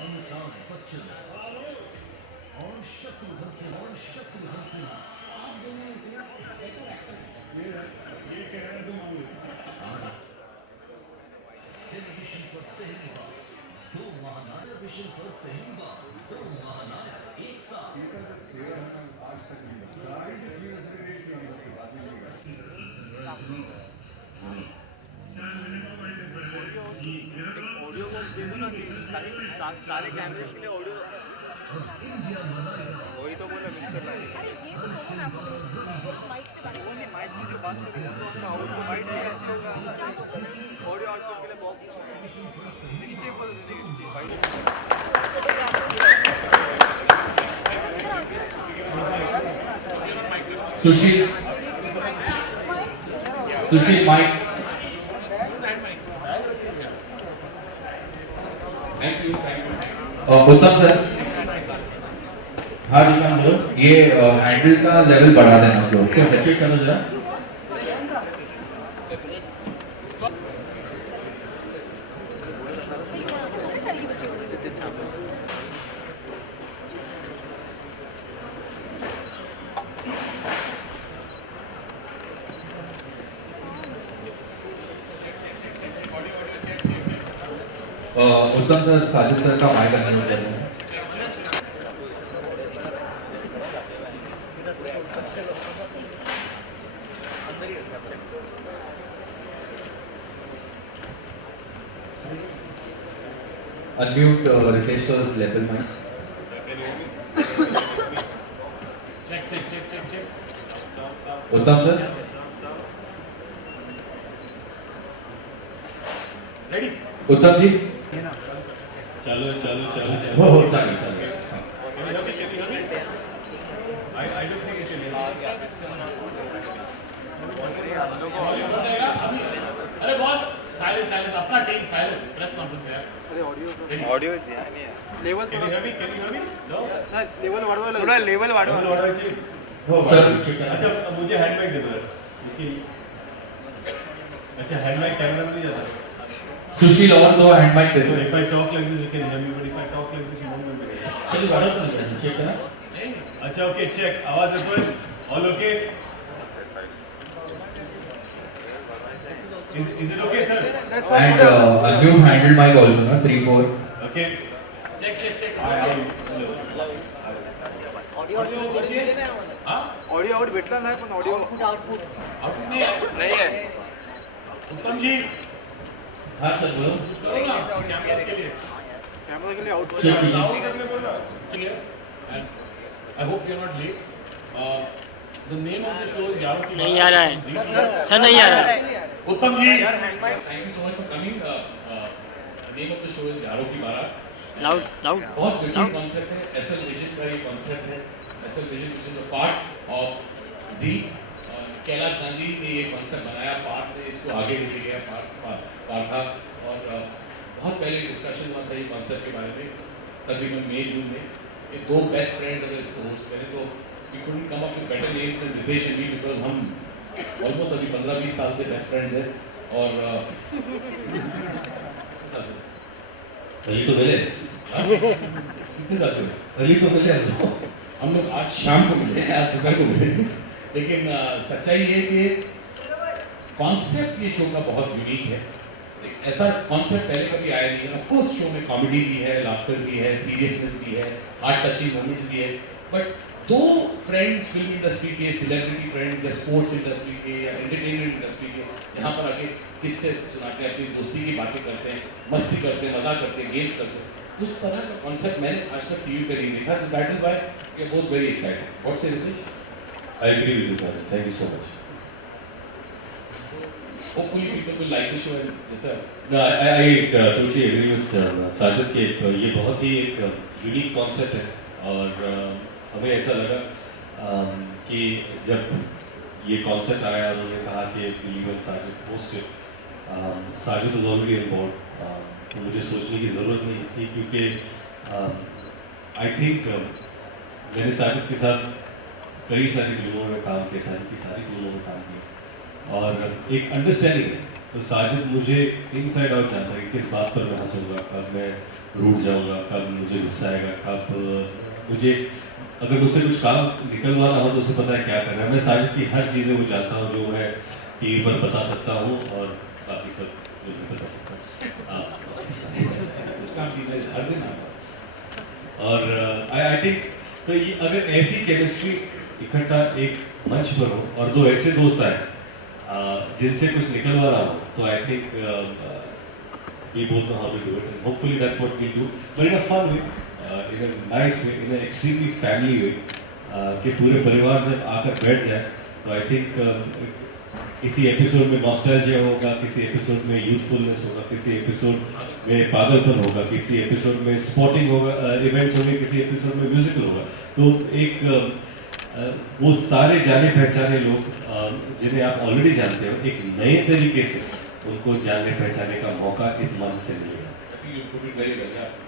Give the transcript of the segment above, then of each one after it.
अमिताभ बच्चन और शत्रुघ्न सिन्हा आप दोनों में से ये कह रहे हैं तुम टेलीविजन पर पहली बार दो महानायक एक साथ आज तक ऑडियो को देखो ना, सारे कैमरे के लिए ऑडियो वही तो बोला मिक्सर लाइन। अरे ये तो बोलो ना, आपको माइक से बात करनी है। माइक की जो बात करें तो उसका आउटपुट माइक से ऐसे होगा, ऑडियो आउटपुट के लिए बॉक्स नेगेटिव बोल सुशील माइक। उत्तम सर, हाँ जी मैम जो ये हैंडल का लेवल बढ़ा देना फ्लोर क्या चेक करो जरा। सही बात है, हल्की बच्चे को उत्तम सर, साजिद सर का माइक अनम्यूट कर दें। Unmute Ritesh sir's level mic. Check. उत्तम सर, Ready? उत्तम जी। चलो हो चलिए चलिए। I don't think it should be. अरे बॉस, साइलेंस, अपना टेक साइलेंस, प्रेस कॉन्फ्रेंस है। अरे ऑडियो Ready? ऑडियो ध्यान नहीं है, level Can you hear me? No? ना, लेवल वाढवा थोड़ा लेवल वाढवा। हो सर, चेक करो। अच्छा, अब मुझे हैंड माइक दे दो यार। अच्छा, हैंड माइक कैमरा में नहीं जाता। सुशील और दो हैंड माइक दे So दो। if I talk like this, you can hear me, but if I talk like this, you won't be able to hear me. चलिए बढ़ो तो नहीं चेक करा। अच्छा, okay, check. आवाज अपन, all okay? Is it okay, sir? And unmute handle mic also, na 3-4. Okay. Check. Audio out भेटला नाही, पण ऑडिओ आउटपुट नहीं है। नाही आहे। उत्तम जी, हाँ सर बोलो। करो ना कैमरा के लिए। कैमरा के लिए आउट चेक कीजिए। आउट करने को ना। चलिए। And I hope you're not late. The name of the show is यारों की बात। नहीं आ रहा है सर, नहीं आ रहा है। उत्तम जी, यार hand mike thank you so much for coming. The name of the show is यारों की बारात। लाउड बहुत डिफरेंट कॉन्सेप्ट है। एसएल विजन का ये कॉन्सेप्ट है। SL vision which is a part of जी। कैलाश गांधी ने ये कॉन्सेप्ट बनाया, पार्थ ने इसको आगे ले गया, पार्था, और बहुत पहले डिस्कशन हुआ था ये कॉन्सेप्ट के बारे में, तकरीबन मई जून में। ये दो बेस्ट फ्रेंड्स अगर इसको होस्ट करें तो we couldn't come up with better names than Riteish and me, because हम ऑलमोस्ट अभी 15-20 साल से बेस्ट फ्रेंड्स हैं। और अली तो मिले। कितने साल से अली तो मिले हम लोग आज शाम को मिले, आज दोपहर को मिले। लेकिन सच्चाई ये कि कॉन्सेप्ट ये शो का बहुत यूनिक है। ऐसा कॉन्सेप्ट पहले कभी आया नहीं है। ऑफ कोर्स शो में कॉमेडी भी है, लाफ्टर भी है, सीरियसनेस भी है, हार्ट टचिंग मोमेंट्स भी है, बट दो फ्रेंड्स फिल्म इंडस्ट्री के, सेलिब्रिटी फ्रेंड्स या स्पोर्ट्स इंडस्ट्री के या एंटरटेनमेंट इंडस्ट्री के यहाँ पर आके किससे सुनाते हैं, अपनी दोस्ती की बातें करते हैं, मस्ती करते हैं, मजा करते हैं, गेम्स करते हैं। उस तरह का कॉन्सेप्ट मैंने आज तक टीवी पे नहीं देखा। That is why we are both very excited. What say Riteish? I agree with you, sir. Thank you so much. Hopefully people will like the show and जैसा No, I totally agree with Sajid के ये बहुत ही एक unique concept है और हमें ऐसा लगा कि जब ये कॉन्सेप्ट आया और उन्होंने कहा कि even Sajid host it, Sajid is already on board, तो मुझे सोचने की ज़रूरत नहीं थी क्योंकि आई थिंक मैंने साजिद के साथ कई सारी फिल्मों में काम किया, साजिद की सारी फिल्मों में काम किया और एक अंडरस्टैंडिंग है। तो साजिद मुझे इनसाइड आउट जानता है कि किस बात पर मैं हंसूंगा, कब मैं रूठ जाऊंगा, कब मुझे गुस्सा आएगा, कब मुझे अगर मुझसे कुछ काम निकलवाना हो तो उसे पता है क्या करना है। मैं साजिद की हर चीज़ें वो जानता हूँ जो मैं टीवी पर बता सकता हूँ और बाकी सब जो मैं बता सकता हूँ। और आई थिंक तो ये अगर ऐसी केमिस्ट्री इकट्ठा एक मंच पर हो और दो ऐसे दोस्त आए जिनसे कुछ निकलवा रहा हो, तो I think we both know how to do it, and hopefully that's what we'll do, but in a fun way, in a nice way, in an extremely family way, कि पूरे परिवार जब आकर बैठ जाए तो आई थिंक किसी episode में नॉस्टैल्जिया होगा, किसी एपिसोड में यूथफुलनेस होगा, किसी एपिसोड में पागलपन होगा, किसी एपिसोड में स्पोर्टिंग होगा, इवेंट्स होंगे, किसी एपिसोड में म्यूजिकल होगा। तो एक वो सारे जाने पहचाने लोग जिन्हें आप ऑलरेडी जानते हो, एक नए तरीके से उनको जानने पहचाने का मौका इस मंच से मिलेगा।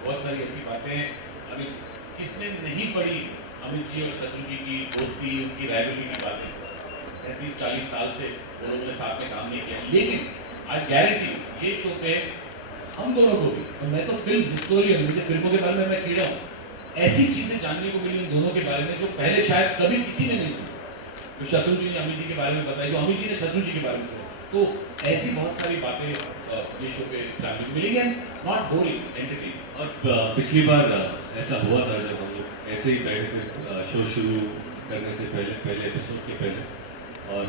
बहुत सारी ऐसी बातें अभी किसने नहीं पढ़ी, अमित जी और शत्रुघ्न की दोस्ती, उनकी राइवलरी की बातें 35-40 साल से वो लोगों ने साथ में काम नहीं किया, लेकिन आई गारंटी ये शो पे हम दोनों को भी, और मैं तो फिल्म हिस्टोरियन, मुझे फिल्मों के बारे में मैं कीड़ा हूँ, ऐसी चीजें जानने को मिली उन दोनों के बारे में जो पहले शायद कभी किसी ने नहीं सुनी। तो शत्रुघ्न जी ने अमित जी के बारे में बताई, जो अमित जी ने शत्रुघ्न जी के बारे में सुनी। तो ऐसी बहुत सारी बातें ये शो पे जानने को मिलेंगी, नॉट बोरिंग, एंटरटेनिंग। और पिछली बार ऐसा हुआ था जब हम लोग ऐसे ही बैठे थे शो शुरू करने से पहले एपिसोड के पहले, और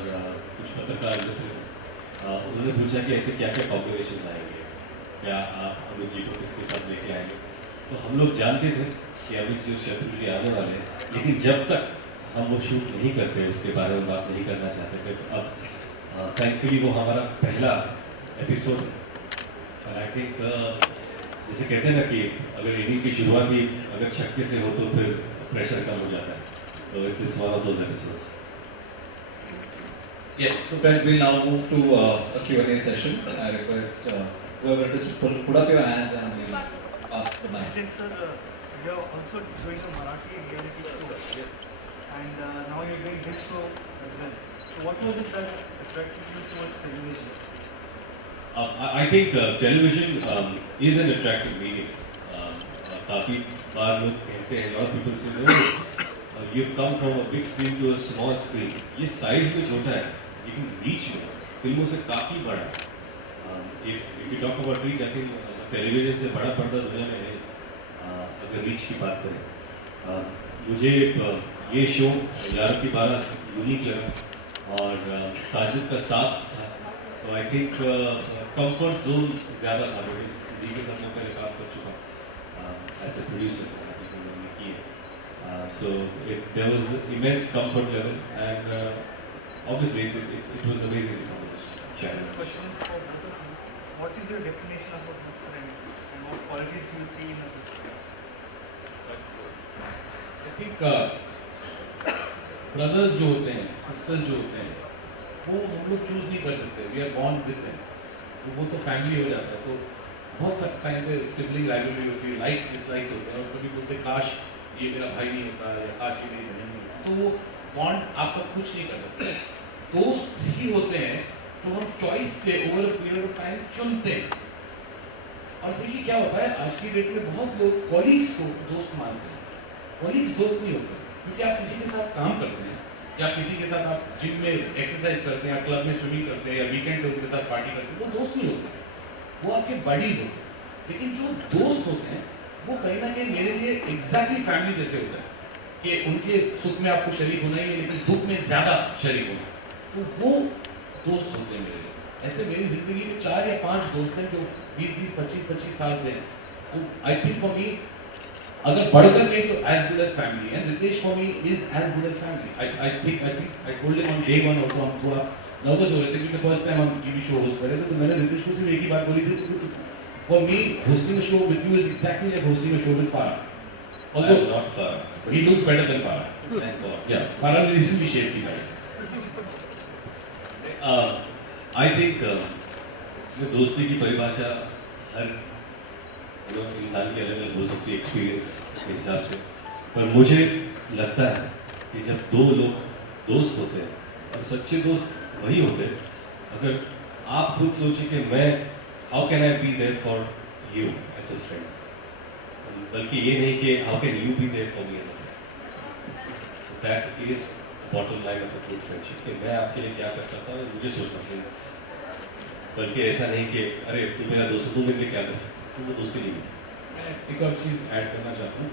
कुछ पत्रकार जो थे उन्होंने पूछा कि ऐसे क्या क्या कॉम्बिनेशन आएंगे, क्या आप अमित जी को किसके साथ लेके आएंगे। तो हम लोग जानते थे कि अमित जी और शत्रुघ्न जी आने वाले हैं, लेकिन जब तक हम वो शूट नहीं करते, उसके बारे में बात नहीं करना चाहते थे। तो अब थैंकफुली वो हमारा पहला एपिसोड है और आई थिंक जैसे कहते हैं ना कि अगर इनिंग की शुरुआत ही अगर छक्के से हो तो फिर प्रेशर कम हो जाता है। तो it's one of those episodes. Yes, so friends, we'll now move to a Q&A session. I request whoever it is to put up your hands and we'll pass the mic. Yes, sir. You are also doing a Marathi reality show. Yes. And now you're doing this show as well. So what was it that attracted you towards television? I think television is an attractive medium. काफी बार लोग कहते हैं, lot of people say, no, you've come from a big screen to a small screen. ये size में छोटा है, लेकिन reach में फिल्मों से काफी बड़ा है। If you talk about reach, I think television से बड़ा पर्दा दुनिया में है, अगर reach की बात करें। मुझे ये शो 11 की 12 यूनिक लगा और साजिद का साथ था, तो आई थिंक कंफर्ट जोन ज़्यादा था। जी के साथ मैं पहले काम कर चुका एज ए प्रोड्यूसर की, so there was immense comfort level and obviously it was amazing This question is for both of you. What is your definition of a good friend and what qualities do you see in a good friend? I think brothers जो होते हैं, sisters जो होते हैं, वो हम लोग choose नहीं कर सकते, we are born with them, तो वो तो फैमिली हो जाता है। तो बहुत सब टाइम पे सिबलिंग राइवलरी होती है, लाइक्स डिसलाइक्स होते हैं, और कभी बोलते काश ये मेरा भाई नहीं होता या काश ये मेरी बहन नहीं होती, तो वो बॉन्ड आपका कुछ नहीं कर सकते। दोस्त ही होते हैं जो हम चॉइस से over a period of time चुनते हैं। और देखिए क्या होता है, आज की डेट में बहुत लोग कॉलीग्स को दोस्त मानते हैं, कॉलीग्स दोस्त नहीं होते, क्योंकि आप किसी के साथ काम करते हैं या किसी के साथ आप जिम में एक्सरसाइज करते हैं या क्लब में स्विमिंग करते हैं या वीकेंड पे उनके साथ पार्टी करते हैं, वो दोस्त नहीं होते, वो आपके बडीज होते हैं। लेकिन जो दोस्त होते हैं वो कहीं ना कहीं मेरे लिए एग्जैक्टली फैमिली जैसे होता है, कि उनके सुख में आपको शरीक होना ही है, लेकिन दुख में ज़्यादा शरीक होना, तो वो दोस्त होते हैं मेरे लिए। ऐसे मेरी जिंदगी में 4 या 5 दोस्त हैं जो 20-20, 25-25 साल से हैं। तो आई थिंक फॉर मी, अगर बढ़कर गई तो as good as family, and Ritesh for me is as good as family. I think I told him on day one also, हम थोड़ा नर्वस हो रहे थे क्योंकि फर्स्ट टाइम हम टीवी शो होस्ट कर रहे थे, तो मैंने रितेश को सिर्फ एक ही बात बोली थी, for me hosting a show with you is exactly like hosting a show with Farah. Although not Farah, he looks better than Farah. thank God. Yeah, Farah ने recently shave की गाड़ी। I think दोस्ती की परिभाषा हर इंसान की अलग अलग हो सकती है एक्सपीरियंस के हिसाब से, पर मुझे लगता है कि जब दो लोग दोस्त होते हैं, और सच्चे दोस्त वही होते हैं अगर आप खुद सोचें कि मैं how can I be there for you as a friend, बल्कि ये नहीं कि how can you be there for me as a friend. That is bottom line of a good friendship, कि मैं आपके लिए क्या कर सकता हूँ मुझे सोचना चाहिए, बल्कि ऐसा नहीं कि अरे तू मेरा दोस्त है, तू मेरे लिए क्या कर सकता है, वो दोस्ती नहीं होती। मैं एक और चीज़ ऐड करना चाहता हूँ।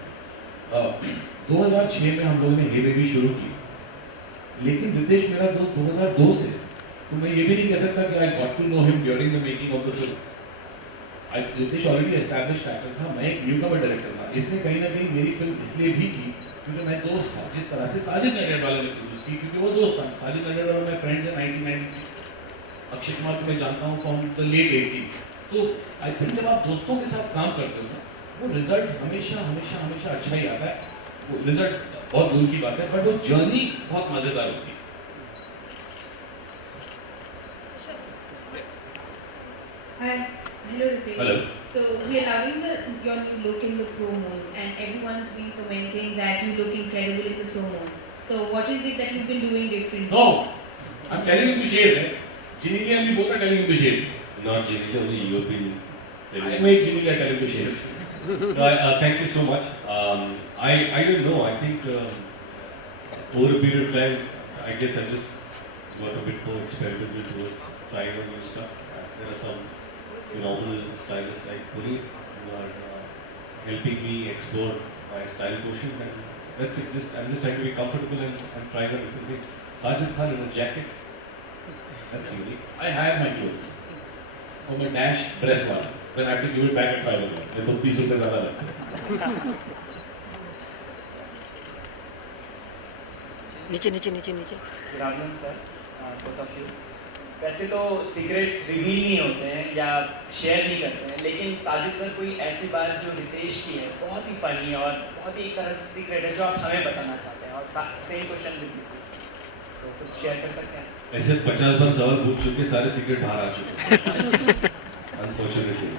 2006 में हम लोगों ने हे बेबी शुरू की, लेकिन रितेश मेरा दोस्त 2002 से, तो मैं ये भी नहीं कह सकता कि I got to know him during the making of the film. Riteish already established actor था, मैं एक न्यूकमर डायरेक्टर था। इसने कहीं ना कहीं मेरी फिल्म इसलिए भी की क्योंकि मैं दोस्त था। जिस तरह से साजिद नडियाड वालों ने प्रोड्यूस की, क्योंकि वो दोस्त था। साजिद नडियाड और मैं फ्रेंड्स हैं 1996। अक्षय कुमार को मैं जानता हूँ फ्रॉम द लेट 80s। तो आई थिंक जब आप दोस्तों के साथ काम करते हो ना, वो रिजल्ट हमेशा हमेशा हमेशा अच्छा ही आता है। वो रिजल्ट बहुत दूर की बात है, बट वो जर्नी बहुत मजेदार होती है। Hi, hello Ritesh. Hello. So we are loving your new look in the promos, and everyone's been commenting that you look incredible in the promos. So what is it that you've been doing differently? No, I'm telling him to shave. Ginny and me both are telling him to shave. Not Ginny, only you have been telling I made Ginny tell him to shave. No, thank you so much. I don't know. I think over a period of time, I guess I just got a bit more experimental towards trying out new stuff. There are some phenomenal stylists like Puneet who are helping me explore my style quotient, and that's it. I'm just trying to be comfortable and trying out different things. Sajid Khan in a jacket, that's unique. I hire my clothes for my dash dress one. Then I have to give it back at 5 o'clock. मैं तो 30 रुपए ज़्यादा लगता है। नीचे नीचे नीचे नीचे। Good afternoon, sir. Both of you. वैसे तो सीक्रेट्स रिवील नहीं होते हैं या शेयर नहीं करते हैं, लेकिन साजिद सर कोई ऐसी बात जो रितेश की है बहुत ही फनी है और बहुत ही एक तरह से सीक्रेट है जो आप हमें बताना चाहते हैं, और सेम क्वेश्चन विद यू, तो कुछ शेयर कर सकते हैं? ऐसे 50 बार सवाल पूछ चुके, सारे सीक्रेट बाहर आ चुके अनफॉर्चुनेटली।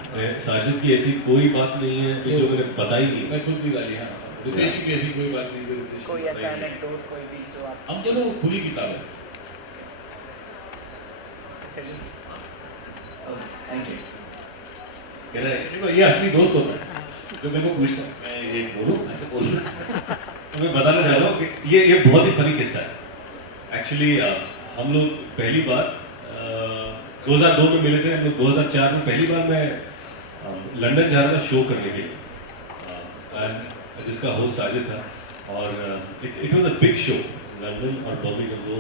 साजिद की ऐसी कोई बात नहीं है जो मैंने बताई नहीं। मैं खुद भी गाली, हाँ, रितेश की ऐसी कोई बात नहीं है, रितेश कोई की ऐसा बताई नहीं। एनेक्डोट कोई भी जो आप हम दोनों खुली किताब है। Thank you. कह रहे हैं देखो ये असली दोस्त होता है जो मेरे को पूछता है मैं ये बोलूं ऐसे बोल तो मैं बताना चाहता हूँ कि ये बहुत ही फनी किस्सा है। एक्चुअली हम लोग पहली बार 2002 में मिले थे। हम लोग 2004 में पहली बार मैं लंदन जा रहा था शो करने के लिए, जिसका होस्ट साजिद था, और it was a big show. London और बर्मिंघम 2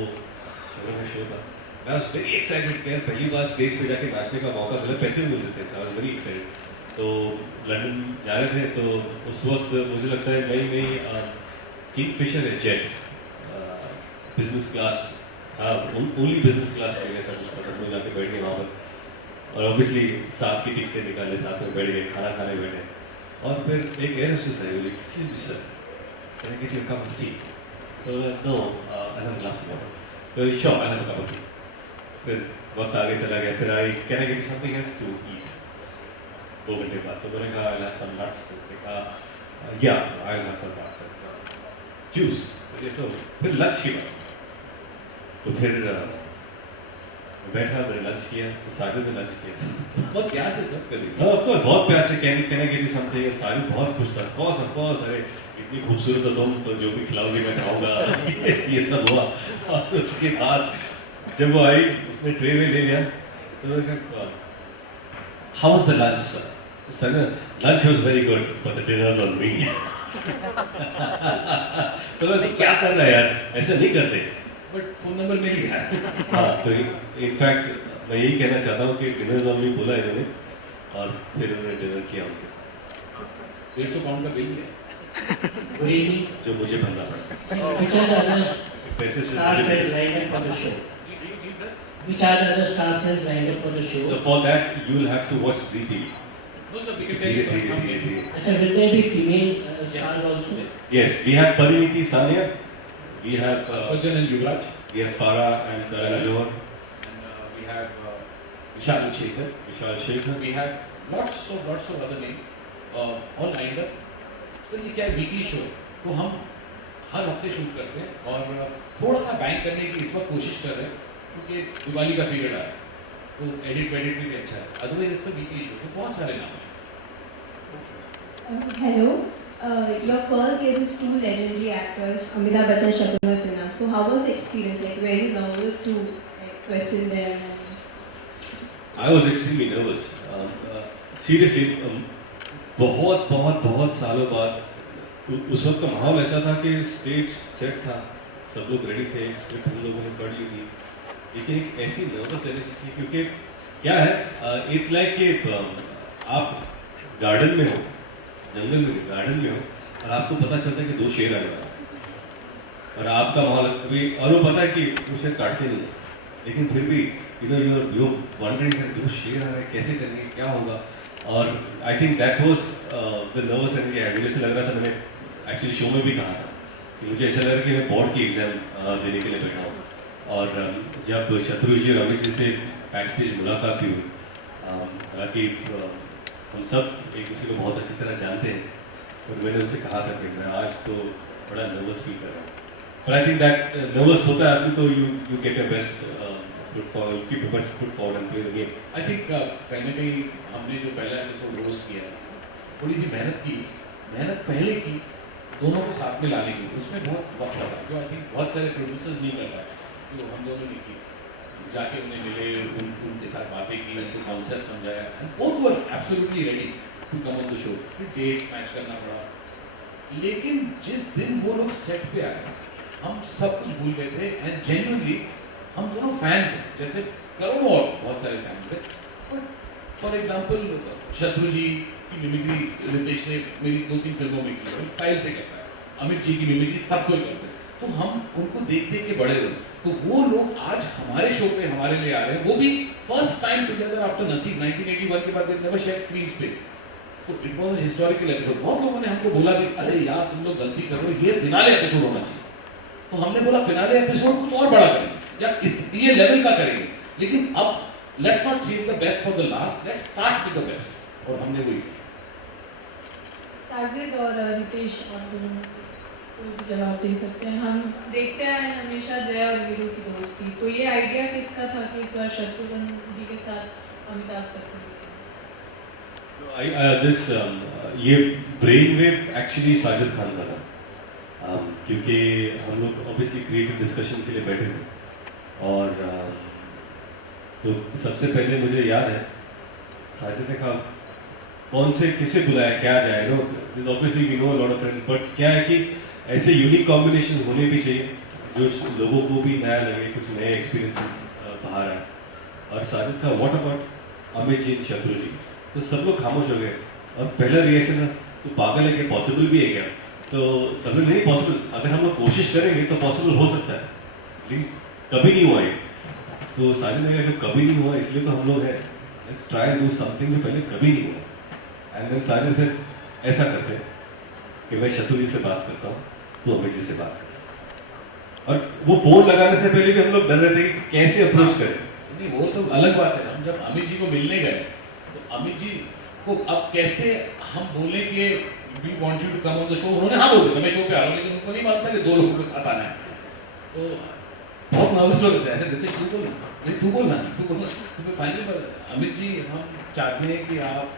शहरों में शो था। मैं वाज वेरी एक्साइटेड कि पहली बार स्टेज पे जाके नाचने का मौका मिला, पैसे भी मिल रहे थे, आई वाज वेरी एक्साइटेड। तो लंदन जा रहे थे, तो उस वक्त मुझे लगता है नई किंगफिशर है जेट बिजनेस क्लास था, ओनली बिजनेस क्लास में ऐसा कुछ था। तो जाके बैठ गए वहाँ पर, और ऑब्वियसली साथ की टिकटें निकाले, साथ में बैठ गए, खाना खाने बैठे, और फिर एक एयर होस्टेस आई, बोली excuse me sir, can I get you a cup of tea? तो no, I have a glass of water. तो sure, I have a cup of tea. फिर वक्त आगे चला गया, फिर I can I get something else to eat? 2 घंटे बाद तो मैंने कहा आई हैव सम नट्स। उसने कहा या I have some nuts and juice. तो फिर लंच की बात, तो फिर बैठा, मैंने लंच किया, तो साजिद ने लंच किया बहुत प्यार से सब कर हाँ, ऑफ कोर्स बहुत प्यार से, can I give you something? Sajid बहुत खुश था, ऑफ कोर्स, अरे इतनी खूबसूरत हो तुम, तो जो भी खिलाओगे मैं खाऊंगा। ये सब हुआ, और उसके बाद जब वो आई, उसने ट्रे में ले लिया, तो मैंने कहा how was the lunch sir? Sir lunch was very good but the dinner was on me. तो मैं क्या कर रहा है यार, ऐसा नहीं करते। बट फोन नंबर मिल गया। हाँ, तो इनफैक्ट मैं यही कहना चाहता हूँ कि डिनर ऑन मी बोला इन्होंने, और फिर उन्होंने डिनर किया उनके साथ। 150 पाउंड का बिल है जो मुझे भरना पड़ा। Which are the other पैसे से stars that lined up for the show? Which are the other stars that lined up for the show? So for that you will have to watch ZTV. No sir, we can tell you some names. Achha, will there be female stars also? Yes, we have Pariniti Sania, we have Arjun and Yuvraj, we have Farah and Karan Johar, and we have Vishal Shekhar. Vishal Shekhar. We have lots of other names all lined up. So ये क्या है weekly show, तो हम हर हफ्ते shoot करते हैं और थोड़ा सा बैंक करने की इस वक्त कोशिश कर रहे हैं क्योंकि दिवाली का पीरियड आया तो एडिट वेडिट भी अच्छा है, otherwise it's a weekly show, तो बहुत सारे नाम हैं। Hello. Your first guest is two legendary actors, Amitabh Bachchan, Shatrughan Sinha. So how was the experience? Like, were you nervous to question them? I was extremely nervous. Seriously, बहुत बहुत बहुत सालों बाद उस वक्त का माहौल ऐसा था कि स्टेज सेट था, सब लोग रेडी थे, स्क्रिप्ट हम लोगों ने पढ़ ली थी, लेकिन एक ऐसी नर्वस एनर्जी थी क्योंकि क्या है, इट्स लाइक कि आप गार्डन में हो, जंगल में गार्डन में हो और आपको पता चलता है कि 2 शेर आने वाले हैं और आपका माहौल अभी, और वो पता है कि उसे काटते नहीं है, लेकिन फिर भी यू वंडरिंग कि 2 शेर आ रहे हैं, कैसे करेंगे, क्या होगा। और आई think that was the nervous energy. मुझे ऐसा लग रहा था, मैंने एक्चुअली शो में भी कहा था कि मुझे ऐसा लग रहा है कि मैं बोर्ड की एग्ज़ाम देने के लिए बैठा हूँ। और जब शत्रुघ्न जी और अमित जी से बैक स्टेज मुलाकात भी हुई, हालांकि हम सब एक दूसरे को बहुत अच्छी तरह जानते हैं, और मैंने उनसे कहा था कि मैं आज तो बड़ा नर्वस फील कर रहा हूँ। पर आई थिंक दैट नर्वस होता है आदमी तो you get your best foot forward, keep your best foot forward and play the game. I think कहीं ना कहीं हमने जो पहला एपिसोड रोस्ट किया, थोड़ी सी मेहनत पहले की दोनों को साथ में लाने की, उसमें बहुत वक्त लगा, जो आई थिंक बहुत सारे प्रोड्यूसर्स नहीं कर पाए, जो हम दोनों ने की। जाके उन्हें मिले, उनके साथ बातें की, उनको कॉन्सेप्ट समझाया, and both were absolutely ready to come on the show. Dates match करना पड़ा, लेकिन जिस दिन वो लोग सेट पे आए हम सब कुछ भूल गए थे, एंड जेन्युइनली हम दोनों फैंस हैं, जैसे करोड़ों और बहुत सारे फैंस हैं। बट फॉर एग्जाम्पल शत्रु जी की मिमिक्री रितेश ने मेरी 2-3 फिल्मों में की, स्टाइल से करता है, अमित जी की मिमिक्री सब कोई करते हैं, तो हम उनको देख देख के बड़े हुए। तो वो लोग आज हमारे शो पे हमारे लिए आ रहे हैं, वो भी फर्स्ट टाइम टुगेदर आफ्टर नसीब 1981 के बाद they never share screen space. तो it was a historical episode. बहुत लोगों ने हमको बोला कि अरे यार तुम लोग गलती कर रहे हो, ये फिनाले एपिसोड होना चाहिए। तो हमने बोला फिनाले एपिसोड कुछ और बड़ा करेंगे या इस ये लेवल का करेंगे, लेकिन अब let's not save the best for the last, let's start with the best, और हमने वही किया। साजिद और रितेश और दोनों में से कोई भी जवाब दे सकते हैं। हम देखते आए हैं हमेशा जय और वीरू की दोस्ती, तो ये आइडिया किसका था कि इस बार शत्रुघ्न जी के साथ अमिताभ सर को ये brain wave actually Sajid Khan का था, क्योंकि हम लोग ऑब्वियसली क्रिएटिव डिस्कशन के लिए बैठे थे, और तो सबसे पहले मुझे याद है साजिद ने कहा कौन से किसे बुलाया, क्या जाए, know this obviously we know a lot of friends, but क्या है कि ऐसे यूनिक कॉम्बिनेशन होने भी चाहिए जो लोगों को भी नया लगे, कुछ नए एक्सपीरियंसेस बाहर आए। और साजिद का व्हाट अबाउट अमित जी, शत्रु जी, तो सब लोग खामोश हो गए, और पहला रिएक्शन था तो पागल है, क्या पॉसिबल भी है क्या? तो सब लोग नहीं पॉसिबल, अगर हम लोग कोशिश करेंगे तो पॉसिबल हो सकता है, लेकिन कभी नहीं हुआ ये। तो साजिद ने कहा जो कभी नहीं हुआ इसलिए तो हम लोग हैं, let's try and do something जो पहले कभी नहीं हुआ। एंड देन साजिद से ऐसा करते हैं कि मैं शत्रु जी से बात करता हूँ, तो अमित जी से बात करता हूँ, और वो फोन लगाने से पहले भी हम लोग डर रहे थे कि कैसे अप्रोच करें। नहीं, वो तो अलग बात है। हम जब अमित जी को मिलने गए तो अमित जी को अब कैसे हम बोले कि we want you to come on the show, उन्होंने हाँ बोल दिया मैं शो पे आ रहा हूँ, लेकिन उनको नहीं मालूम था कि 2 लोगों के साथ आना है, तो बहुत नर्वस हो रहे थे। रितेश तू बोल, नहीं तू बोलना, तो फिर फाइनली अमित जी हम चाहते हैं कि आप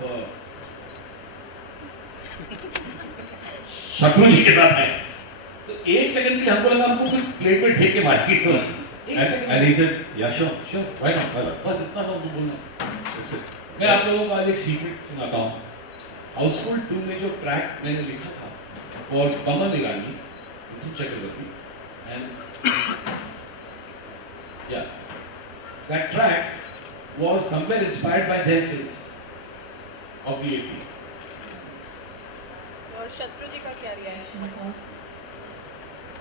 शत्रु जी के साथ आए। तो 1 सेकंड के लिए हमको लगा हमको कुछ प्लेट में ठेक के मारेगी, तो And he said, yeah, sure. why not? बस इतना सा हमको बोलना। मैं आप लोगों को आज एक सीक्रेट सुनाता हूँ। हाउसफुल 2 में जो ट्रैक मैंने लिखा था और कमल ईरानी, Mithun Chakraborty, and yeah, that track was somewhere inspired by their films of the 80s. और शत्रु जी का क्या रिएक्शन था?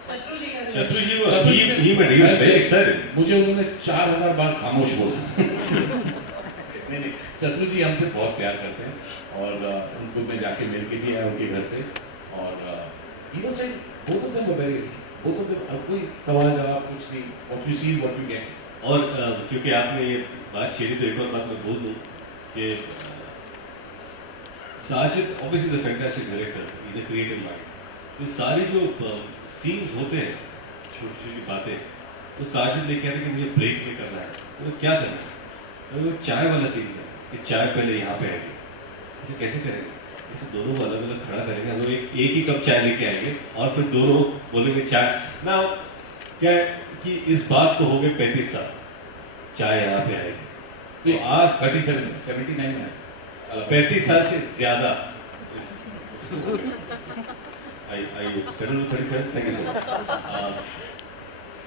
शत्रु जी का शत्रु जी वो he was very excited. मुझे उन्होंने 4000 बार खामोश बोला। नहीं, शत्रु जी हमसे बहुत प्यार करते हैं, और उनको मैं जाके मिल के भी आया उनके घर पे, और he was like both of them were very, both of them, कोई सवाल जवाब कुछ नहीं, what you see what you get। और क्योंकि आपने ये बात छेड़ी तो एक और बात मैं बोल दूँ कि Sajid obviously is a fantastic director, he's a creative mind, ये सारी जो सीन्स होते हैं, छोटी छोटी बातें, तो साजिद ने कहा था कि मुझे ब्रेक में करना है, तो क्या करना है? तो वो चाय वाला सीन था कि चाय पहले यहाँ पे आएगी, इसे कैसे करेंगे? इसे दोनों को अलग अलग खड़ा करेंगे, हम एक ही कप चाय लेके आएंगे और फिर दोनों बोलेंगे चाय ना। क्या है कि इस बात को हो गए 35 साल, चाय यहाँ पे आएगी, तो आज 37, 79 में 35 साल से ज्यादा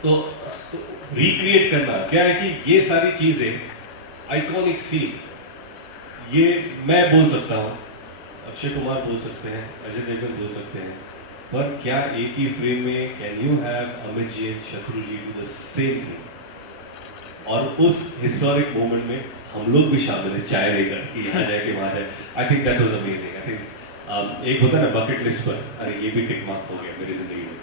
तो रिक्रिएट करना क्या है कि ये सारी चीजें आइकॉनिक सीन, ये मैं बोल सकता हूँ, अक्षय कुमार बोल सकते हैं, अजय देवगन बोल सकते हैं, पर क्या एक ही फ्रेम में can you have Amit ji and Shatruji do the same thing? और उस हिस्टोरिक मोमेंट में हम लोग भी शामिल है, चाय लेकर कि यहाँ जाए कि वहाँ जाए। आई think that was amazing. I think एक होता है ना बकेट लिस्ट पर, अरे ये भी टिक मार्क हो गया मेरी जिंदगी में।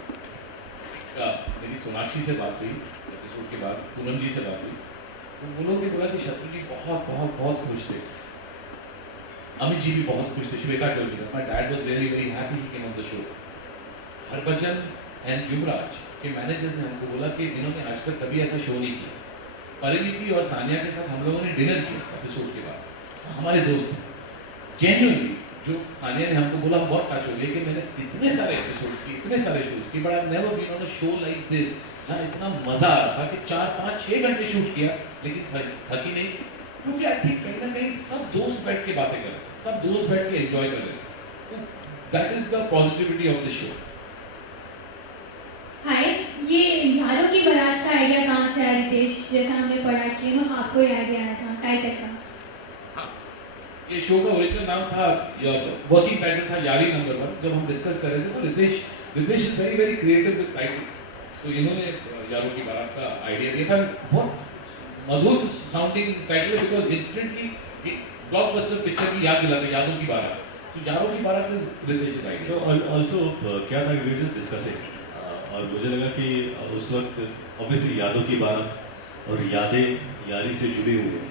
मेरी सोनाक्षी से बात हुई एपिसोड के बाद, पूनम जी से बात हुई, तो वो लोग ने बोला कि शत्रु जी बहुत बहुत बहुत खुश थे, अमित जी भी बहुत खुश थे। Shweta told me that my dad was really very happy he came on the show. Harbhajan and Yuvraj के मैनेजर्स ने हमको बोला कि इन्होंने आज तक कभी ऐसा शो नहीं किया। परिणीति और सानिया के साथ हम लोगों ने डिनर किया एपिसोड के बाद, हमारे दोस्त जेन्युइनली, जो सानिया ने हमको बोला, हम बहुत टच हो गए कि मैंने इतने सारे एपिसोड्स की, इतने सारे शोज की, but I never been on a show like this, ना इतना मजा आ रहा था कि 4, 5, 6 घंटे शूट किया, लेकिन थकी नहीं, क्योंकि आई थिंक कहीं ना कहीं सब दोस्त बैठ के बातें कर रहे हैं, सब दोस्त बैठ के एंजॉय कर रहे हैं, that is the positivity of the show. Hi, ये यारों की बारात का आइडिया कहाँ से आया रितेश? जैसा हमने पढ़ा कि हम आपको ही आइडिया आया था, टाइटल का। ये शो का ओरिजिनल नाम था, वर्किंग टाइटल था यारी नंबर 1। जब हम डिस्कस कर रहे थे तो Riteish is very very creative with titles, तो इन्होंने यारों की बारात का आइडिया दिया था। बहुत मधुर साउंडिंग टाइटल, बिकॉज इंस्टेंटली एक ब्लॉकबस्टर पिक्चर की याद दिलाता, यादों की बारात। तो यारों की बारात इज रितेश का आइडिया। ऑल्सो क्या था, वी जस्ट डिस्कसिंग, और मुझे लगा कि उस वक्त ऑब्वियसली यादों की बारात और यादें यारी से जुड़ी हुई हैं,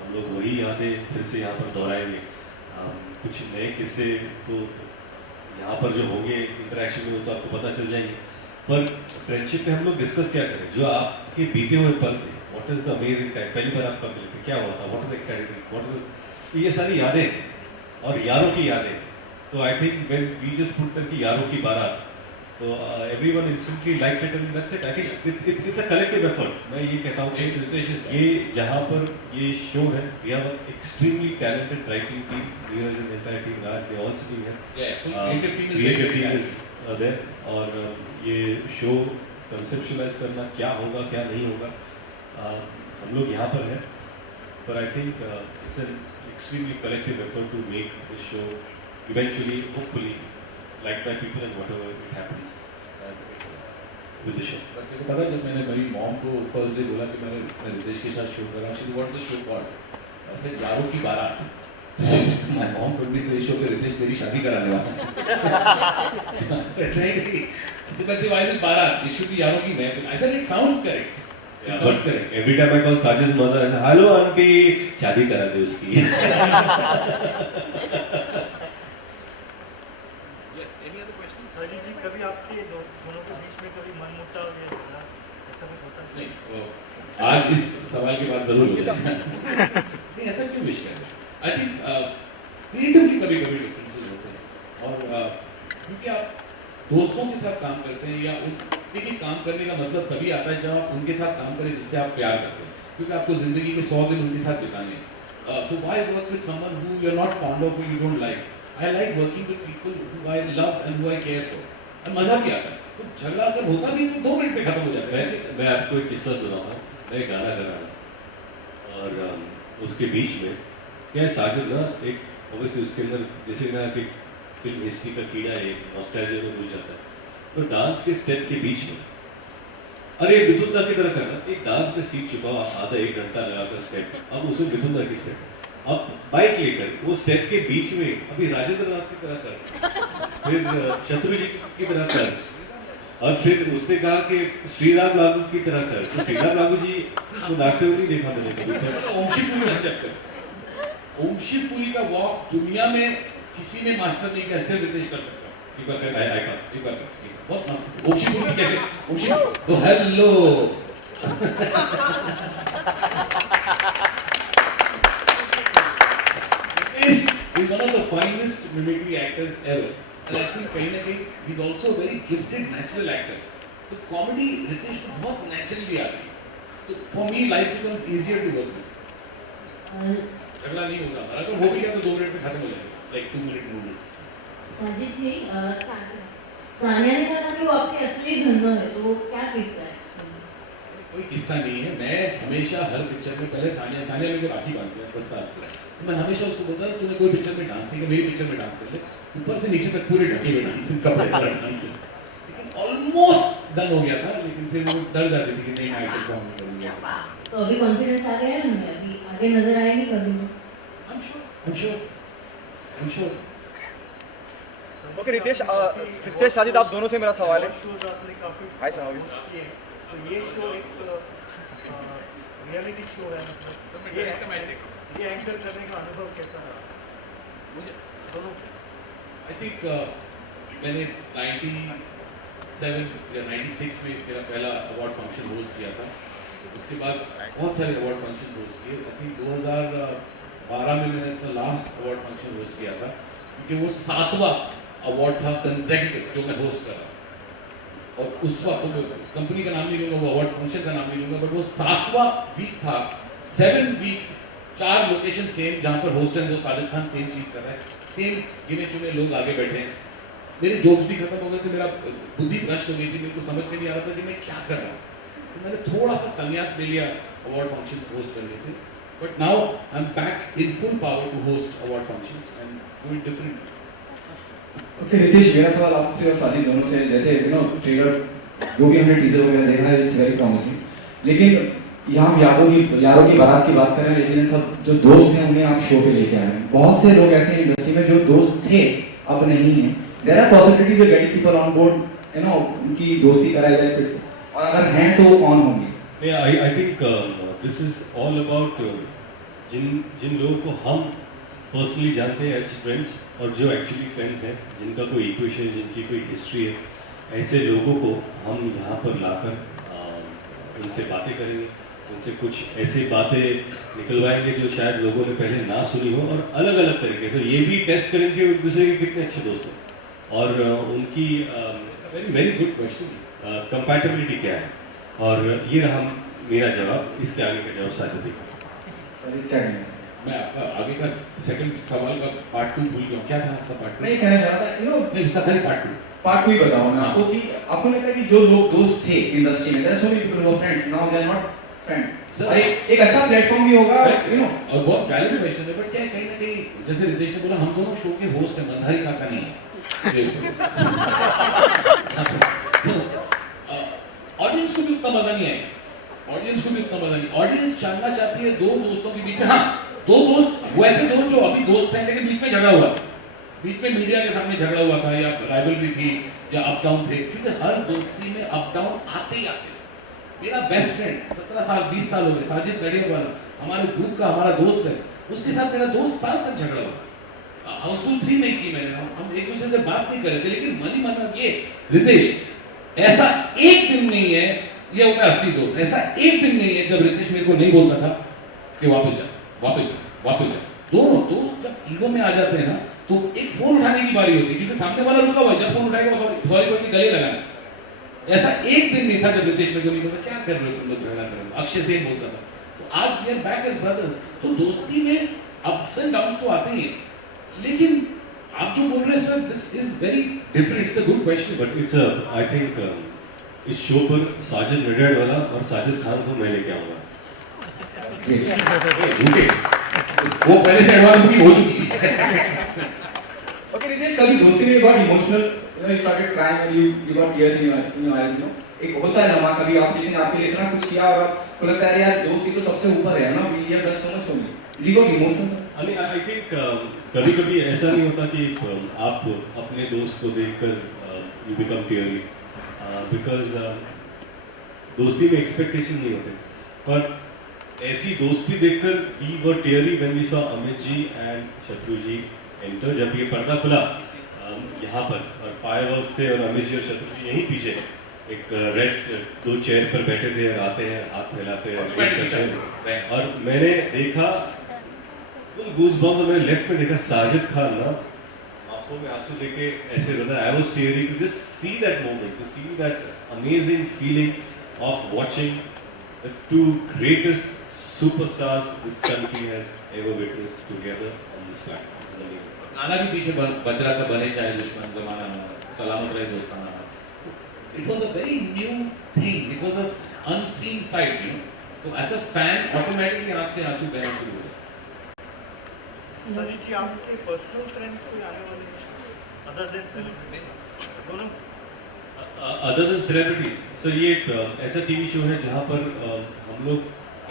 हम लोग वही यादें फिर से यहाँ पर दोहराएंगे। कुछ नए किस्से तो यहाँ पर जो होंगे इंटरेक्शन में, वो तो आपको पता चल जाएंगे, पर फ्रेंडशिप में हम लोग डिस्कस क्या करें, जो आपके बीते हुए पल थे, what is the amazing time, पहली बार आप कब मिले थे, क्या हुआ था, what is exciting, what is, ये सारी यादें और यारों की यादें। तो I think when we just put that की यारों की बारात, तो everyone instantly liked it and that's it. I think it's a collective effort. मैं ये कहता हूँ कि ये जहाँ पर ये शो है, we have an extremely talented writing team, Neeraj and the entire team, Raj, they all sitting here. Creative team is there, और ये शो conceptualize करना, क्या होगा क्या नहीं होगा, हम लोग यहाँ पर हैं, but I think it's an extremely collective effort to make this show eventually, hopefully, liked by people and whatever it happens with the show. आपको पता है, जब मैंने मेरी मॉम को फर्स्ट डे बोला कि मैं रितेश के साथ शो कर रहा हूँ, she what's the show called, I said यारों की बारात। My mom told me कि इस शो पे रितेश तेरी शादी कराने वाला है। नहीं, तो why is it बारात? It should be यारों की महफिल। I said it sounds correct. Yeah, but every time I call Sajid's mother, I say, "Hello, auntie, शादी करा दे उसकी." कभी आपके दोनों के बीच में कभी मनमुटाव या झगड़ा ऐसा कुछ होता है? नहीं, आज इस सवाल के बाद जरूर हो जाएगा। नहीं, ऐसा क्यों विश कर रहे हैं? आई थिंक क्रिएटिवली कभी-कभी डिफरेंसेस होते हैं, और क्योंकि आप दोस्तों के साथ काम करते हैं, या देखिए काम करने का मतलब तभी आता है जब आप उनके साथ काम करें जिससे आप प्यार करते हैं, क्योंकि आपको जिंदगी के 100 दिन उनके साथ बिताने हैं। तो why work with someone who you are not fond of, who you don't like? I like working with people who I love and who I care for. और मजा भी आता है। तो झगड़ा अगर होता भी है तो 2 मिनट में खत्म हो जाता है। मैं आपको एक किस्सा सुनाऊंगा। मैं गाना गा रहा था और उसके बीच में क्या है, साजिद ना एक ऑब्वियसली उसके अंदर जैसे ना कि फिल्म हिस्ट्री का कीड़ा एक नॉस्टैल्जिया में घुस जाता है, तो डांस के स्टेप के बीच में अरे मिथुन दा की तरह करना, एक डांस में सीख चुका हूँ आधा 1 घंटा लगाकर स्टेप, अब उसमें मिथुन दा की स्टेप, अब बाइक लेकर वो स्टेप के बीच में अभी राजेंद्र नाथ की तरह कर, फिर शत्रु जी की तरह कर, और फिर उसने कहा कि श्रीराम लागू की तरह कर, तो श्रीराम लागू जी तो नाचते हुए नहीं देखा मैंने कभी। ओम शिवपुरी में स्टेप कर, ओम शिवपुरी का वॉक दुनिया में किसी ने मास्टर नहीं कैसे रितेश कर सकता। एक बार कर, आई एक बार कर, बहुत मस्त। ओक्षी बोली कैसे? ओक्षी तो hello. Ritesh is one of the finest mimicry actors ever, and I think कहीं ना कहीं he is also a very gifted natural actor. तो कॉमेडी रितेश को बहुत नेचुरली आती है, तो for me life becomes easier to work with. झगड़ा नहीं होगा, अगर हो गया तो 2 मिनट में खत्म हो जाएगा, like 2 minute movies. संजीत जी, सानिया ने कहा कि वो आपके असली धन्नो है, तो वो क्या किस्सा है? कोई किस्सा नहीं है, मैं हमेशा हर पिक्चर में पहले सानिया मेरे राखी बांधती है 10 साल से, तो मैं हमेशा उसको बोलता था तूने कोई पिक्चर में डांस किया, मेरी पिक्चर में डांस कर ले, ऊपर से नीचे तक पूरे ढके हुए डांस, कपड़े डांस, लेकिन ऑलमोस्ट डन हो गया था, लेकिन फिर वो डर जाती थी कि नहीं मैं आइटम सॉन्ग में करूँगा। तो अभी कॉन्फिडेंस आ गया है उनमें, अभी आगे नजर आएगी कभी? I'm sure. Okay Ritesh, Sajid, आप दोनों से मेरा सवाल है। हाय साहब, तो ये शो एक रियलिटी शो है, मतलब ये एंकर करने का अनुभव कैसा रहा मुझे दोनों? आई थिंक मैंने 97 या 96 में मेरा पहला अवार्ड फंक्शन होस्ट किया था, उसके बाद बहुत सारे अवार्ड फंक्शन होस्ट किए। आई थिंक 2012 में मैंने अपना लास्ट अवार्ड फंक्शन होस्ट किया था, क्योंकि वो 7वां अवार्ड था कंसेक्यूटिव जो मैं होस्ट कर रहा था, और उस वक्त कंपनी का नाम नहीं लूंगा, वो अवार्ड फंक्शन का नाम नहीं लूंगा, बट वो 7वां वीक था, 7 वीक्स 4 लोकेशन सेम, जहाँ पर host and Sajid Khan same चीज़ कर रहा है, सेम गिने चुने लोग आगे बैठे हैं, मेरे जोक्स भी खत्म हो गए थे, मेरा बुद्धि भ्रष्ट हो गई थी, मेरे को समझ में नहीं आ रहा था कि मैं क्या कर रहा हूँ, तो मैंने थोड़ा सा संन्यास ले लिया अवार्ड फंक्शन होस्ट करने से, but now I am back in full power to host award functions and do it differently. Okay Riteish, मेरा सवाल आपसे और साजिद दोनों से, जैसे ट्रेलर जो भी हमने टीजर वगैरह देखा है इट्स वेरी प्रॉमिसिंग, लेकिन यहाँ यारों की बारात की बात कर रहे हैं, लेकिन सब जो दोस्त हैं उन्हें आप शो पे लेके आ रहे हैं। बहुत से लोग ऐसे इंडस्ट्री में जो दोस्त थे अब नहीं है, there are possibilities of getting people on board, उनकी दोस्ती कराई जाए फिर से, और अगर हैं तो वो कौन होंगे? I think this is all about जिन लोगों को हम पर्सनली जानते हैं एज फ्रेंड्स, और जो एक्चुअली फ्रेंड्स हैं, जिनका कोई इक्वेशन, जिनकी कोई हिस्ट्री है, ऐसे लोगों को हम यहाँ पर लाकर उनसे बातें करेंगे, उनसे कुछ ऐसी बातें निकलवाएंगे जो शायद लोगों ने पहले ना सुनी हो, और अलग अलग तरीके से ये भी टेस्ट करेंगे एक दूसरे के कितने अच्छे दोस्त हैं, और उनकी वेरी गुड क्वेश्चन कंपैटिबिलिटी क्या है, और ये रहा मेरा जवाब। इसके आगे का जवाब साजिद क्या मैं आपका आगे का सेकंड सवाल का पार्ट 2 भूल गया, क्या था आपका पार्ट 2? नहीं कहना चाहता, नहीं उसका खाली पार्ट 2 ही बताओ ना आपको, कि आपको लगता है कि जो लोग दोस्त थे इंडस्ट्री में, there are so many people who are friends, now they are not friends, और एक अच्छा प्लेटफॉर्म भी होगा, और बहुत वैलिड क्वेश्चन है, बट क्या कहीं ना कहीं जैसे रितेश ने बोला, हम दोनों शो के होस्ट हैं, मंधारी काका नहीं है, ऑडियंस को भी उतना मजा नहीं आएगा, ऑडियंस जानना चाहती है 2 दोस्तों के बीच में, हाँ 2 दोस्त, वैसे दोस्त जो अभी दोस्त हैं लेकिन बीच में झगड़ा हुआ, बीच में मीडिया के सामने झगड़ा हुआ था, या राइवलरी थी, या अप डाउन थे, क्योंकि हर दोस्ती में अप डाउन आते ही आते। मेरा बेस्ट फ्रेंड 17 साल 20 साल हो गए, साजिद गढ़िया वाला, हमारे ग्रुप का हमारा दोस्त है, उसके साथ मेरा 2 साल तक झगड़ा हुआ, हाउसफुल 3 नहीं की मैंने, हम एक दूसरे से बात नहीं कर रहे थे, लेकिन मनी मतलब ये रितेश, ऐसा एक दिन नहीं है, ये होता है असली दोस्त, ऐसा एक दिन नहीं है जब रितेश मेरे को नहीं बोलता था कि वापस जा। दोनों दोस्त जब ईगो में आ जाते हैं ना, तो एक फोन उठाने की बारी होती है, क्योंकि सामने वाला रुका हुआ है, जब फोन उठाएगा सॉरी कोई गले लगाना। ऐसा एक दिन नहीं था जब रितेश मेरे को नहीं बोलता क्या कर रहे हो तुम लोग, झगड़ा कर रहे हो, अक्षय सेन बोलता था, तो आज we are back as brothers. तो दोस्ती में अप्स एंड डाउन्स तो आते ही हैं, लेकिन आप जो बोल रहे हैं sir, this is very different, it's a good question, but it's I think इस शो पर साजिद रिटायर्ड वाला और साजिद खान को मैं लेके आऊंगा। वो पहले से एडवांस भी हो चुकी है। ओके रितेश, कभी दोस्ती में got emotional, you started crying and you got tears in your eyes, एक होता है ना, कभी आप किसी ने आपके लिए इतना कुछ किया और आपको लगता है यार दोस्ती तो सबसे ऊपर है ना, we have done so much for me, you got emotional? I think कभी-कभी ऐसा नहीं होता कि आप अपने दोस्त को देखकर you become teary, because दोस्ती में एक्सपेक्टेशन नहीं होते, पर ऐसी दोस्ती देखकर we were teary when we saw Amit ji and शत्रु जी enter, जब ये पर्दा खुला यहाँ पर, और फायरवर्क्स थे और अमित जी और शत्रुघ्न यहीं पीछे एक रेड 2 चेयर पर बैठे थे और आते हैं, हाथ फैलाते हैं, और मैंने देखा गूज बम्स, और मैंने लेफ्ट में देखा साजिद खान ना आंखों में आंसू लेके ऐसे रहा। I was tearing to just see that moment, to see that amazing feeling of watching the 2 greatest superstars this country has ever witnessed together on this platform. गाना भी पीछे बज रहा था, बने चाहे दुश्मन जमाना ना, सलामत रहे दोस्ताना ना। It was a very new thing. It was an unseen sight, you know. तो as a fan, automatically आँख से आंसू बहना शुरू हो गए। सजी जी, आपके पर्सनल फ्रेंड्स कोई आने वाले हैं अदर देन सेलिब्रिटी? दोनों अदर देन सेलिब्रिटीज सर, ये ऐसा टीवी शो है जहाँ पर हम लोग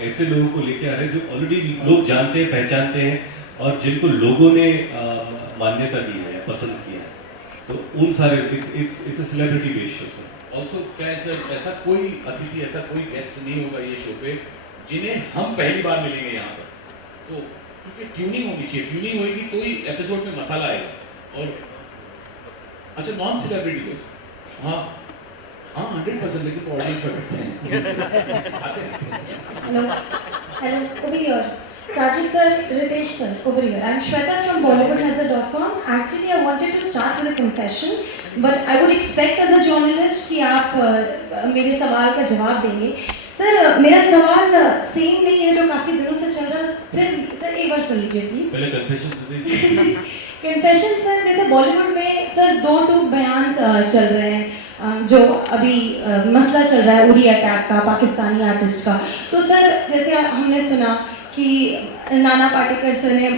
ऐसे लोगों को लेके आ रहे हैं जो ऑलरेडी लोग जानते हैं, पहचानते हैं, और जिनको लोगों ने मान्यता दी है, पसंद किया है, तो उन सारे it's a celebrity based show sir. Also क्या ऐसा कोई अतिथि, ऐसा कोई गेस्ट नहीं होगा ये शो पे जिन्हें हम पहली बार मिलेंगे यहाँ पर, तो क्योंकि ट्यूनिंग होनी चाहिए, ट्यूनिंग होगी तो ही एपिसोड में मसाला आएगा। और अच्छा, नॉन सेलिब्रिटी दोस्त, हाँ हाँ 100%, लेकिन ऑडियंस पर बैठते हैं। Hello, over here. Sajid sir, Ritesh sir, over here. I'm Shweta from BollywoodHazard.com. Actually, I wanted to start with a confession, but I would expect as a journalist कि आप मेरे सवाल का जवाब देंगे। सर, मेरा सवाल सेम नहीं है जो काफ़ी दिनों से चल रहा है। फिर सर एक बार सुन लीजिए प्लीज। पहले कन्फेशन तो दीजिए। कन्फेशन सर, जैसे बॉलीवुड में सर 2 टूक बयान चल रहे हैं, जो अभी मसला चल रहा है उरी अटैक का, पाकिस्तानी आर्टिस्ट का। तो सर जैसे हमने सुना कि नाना पाटेकर सर ने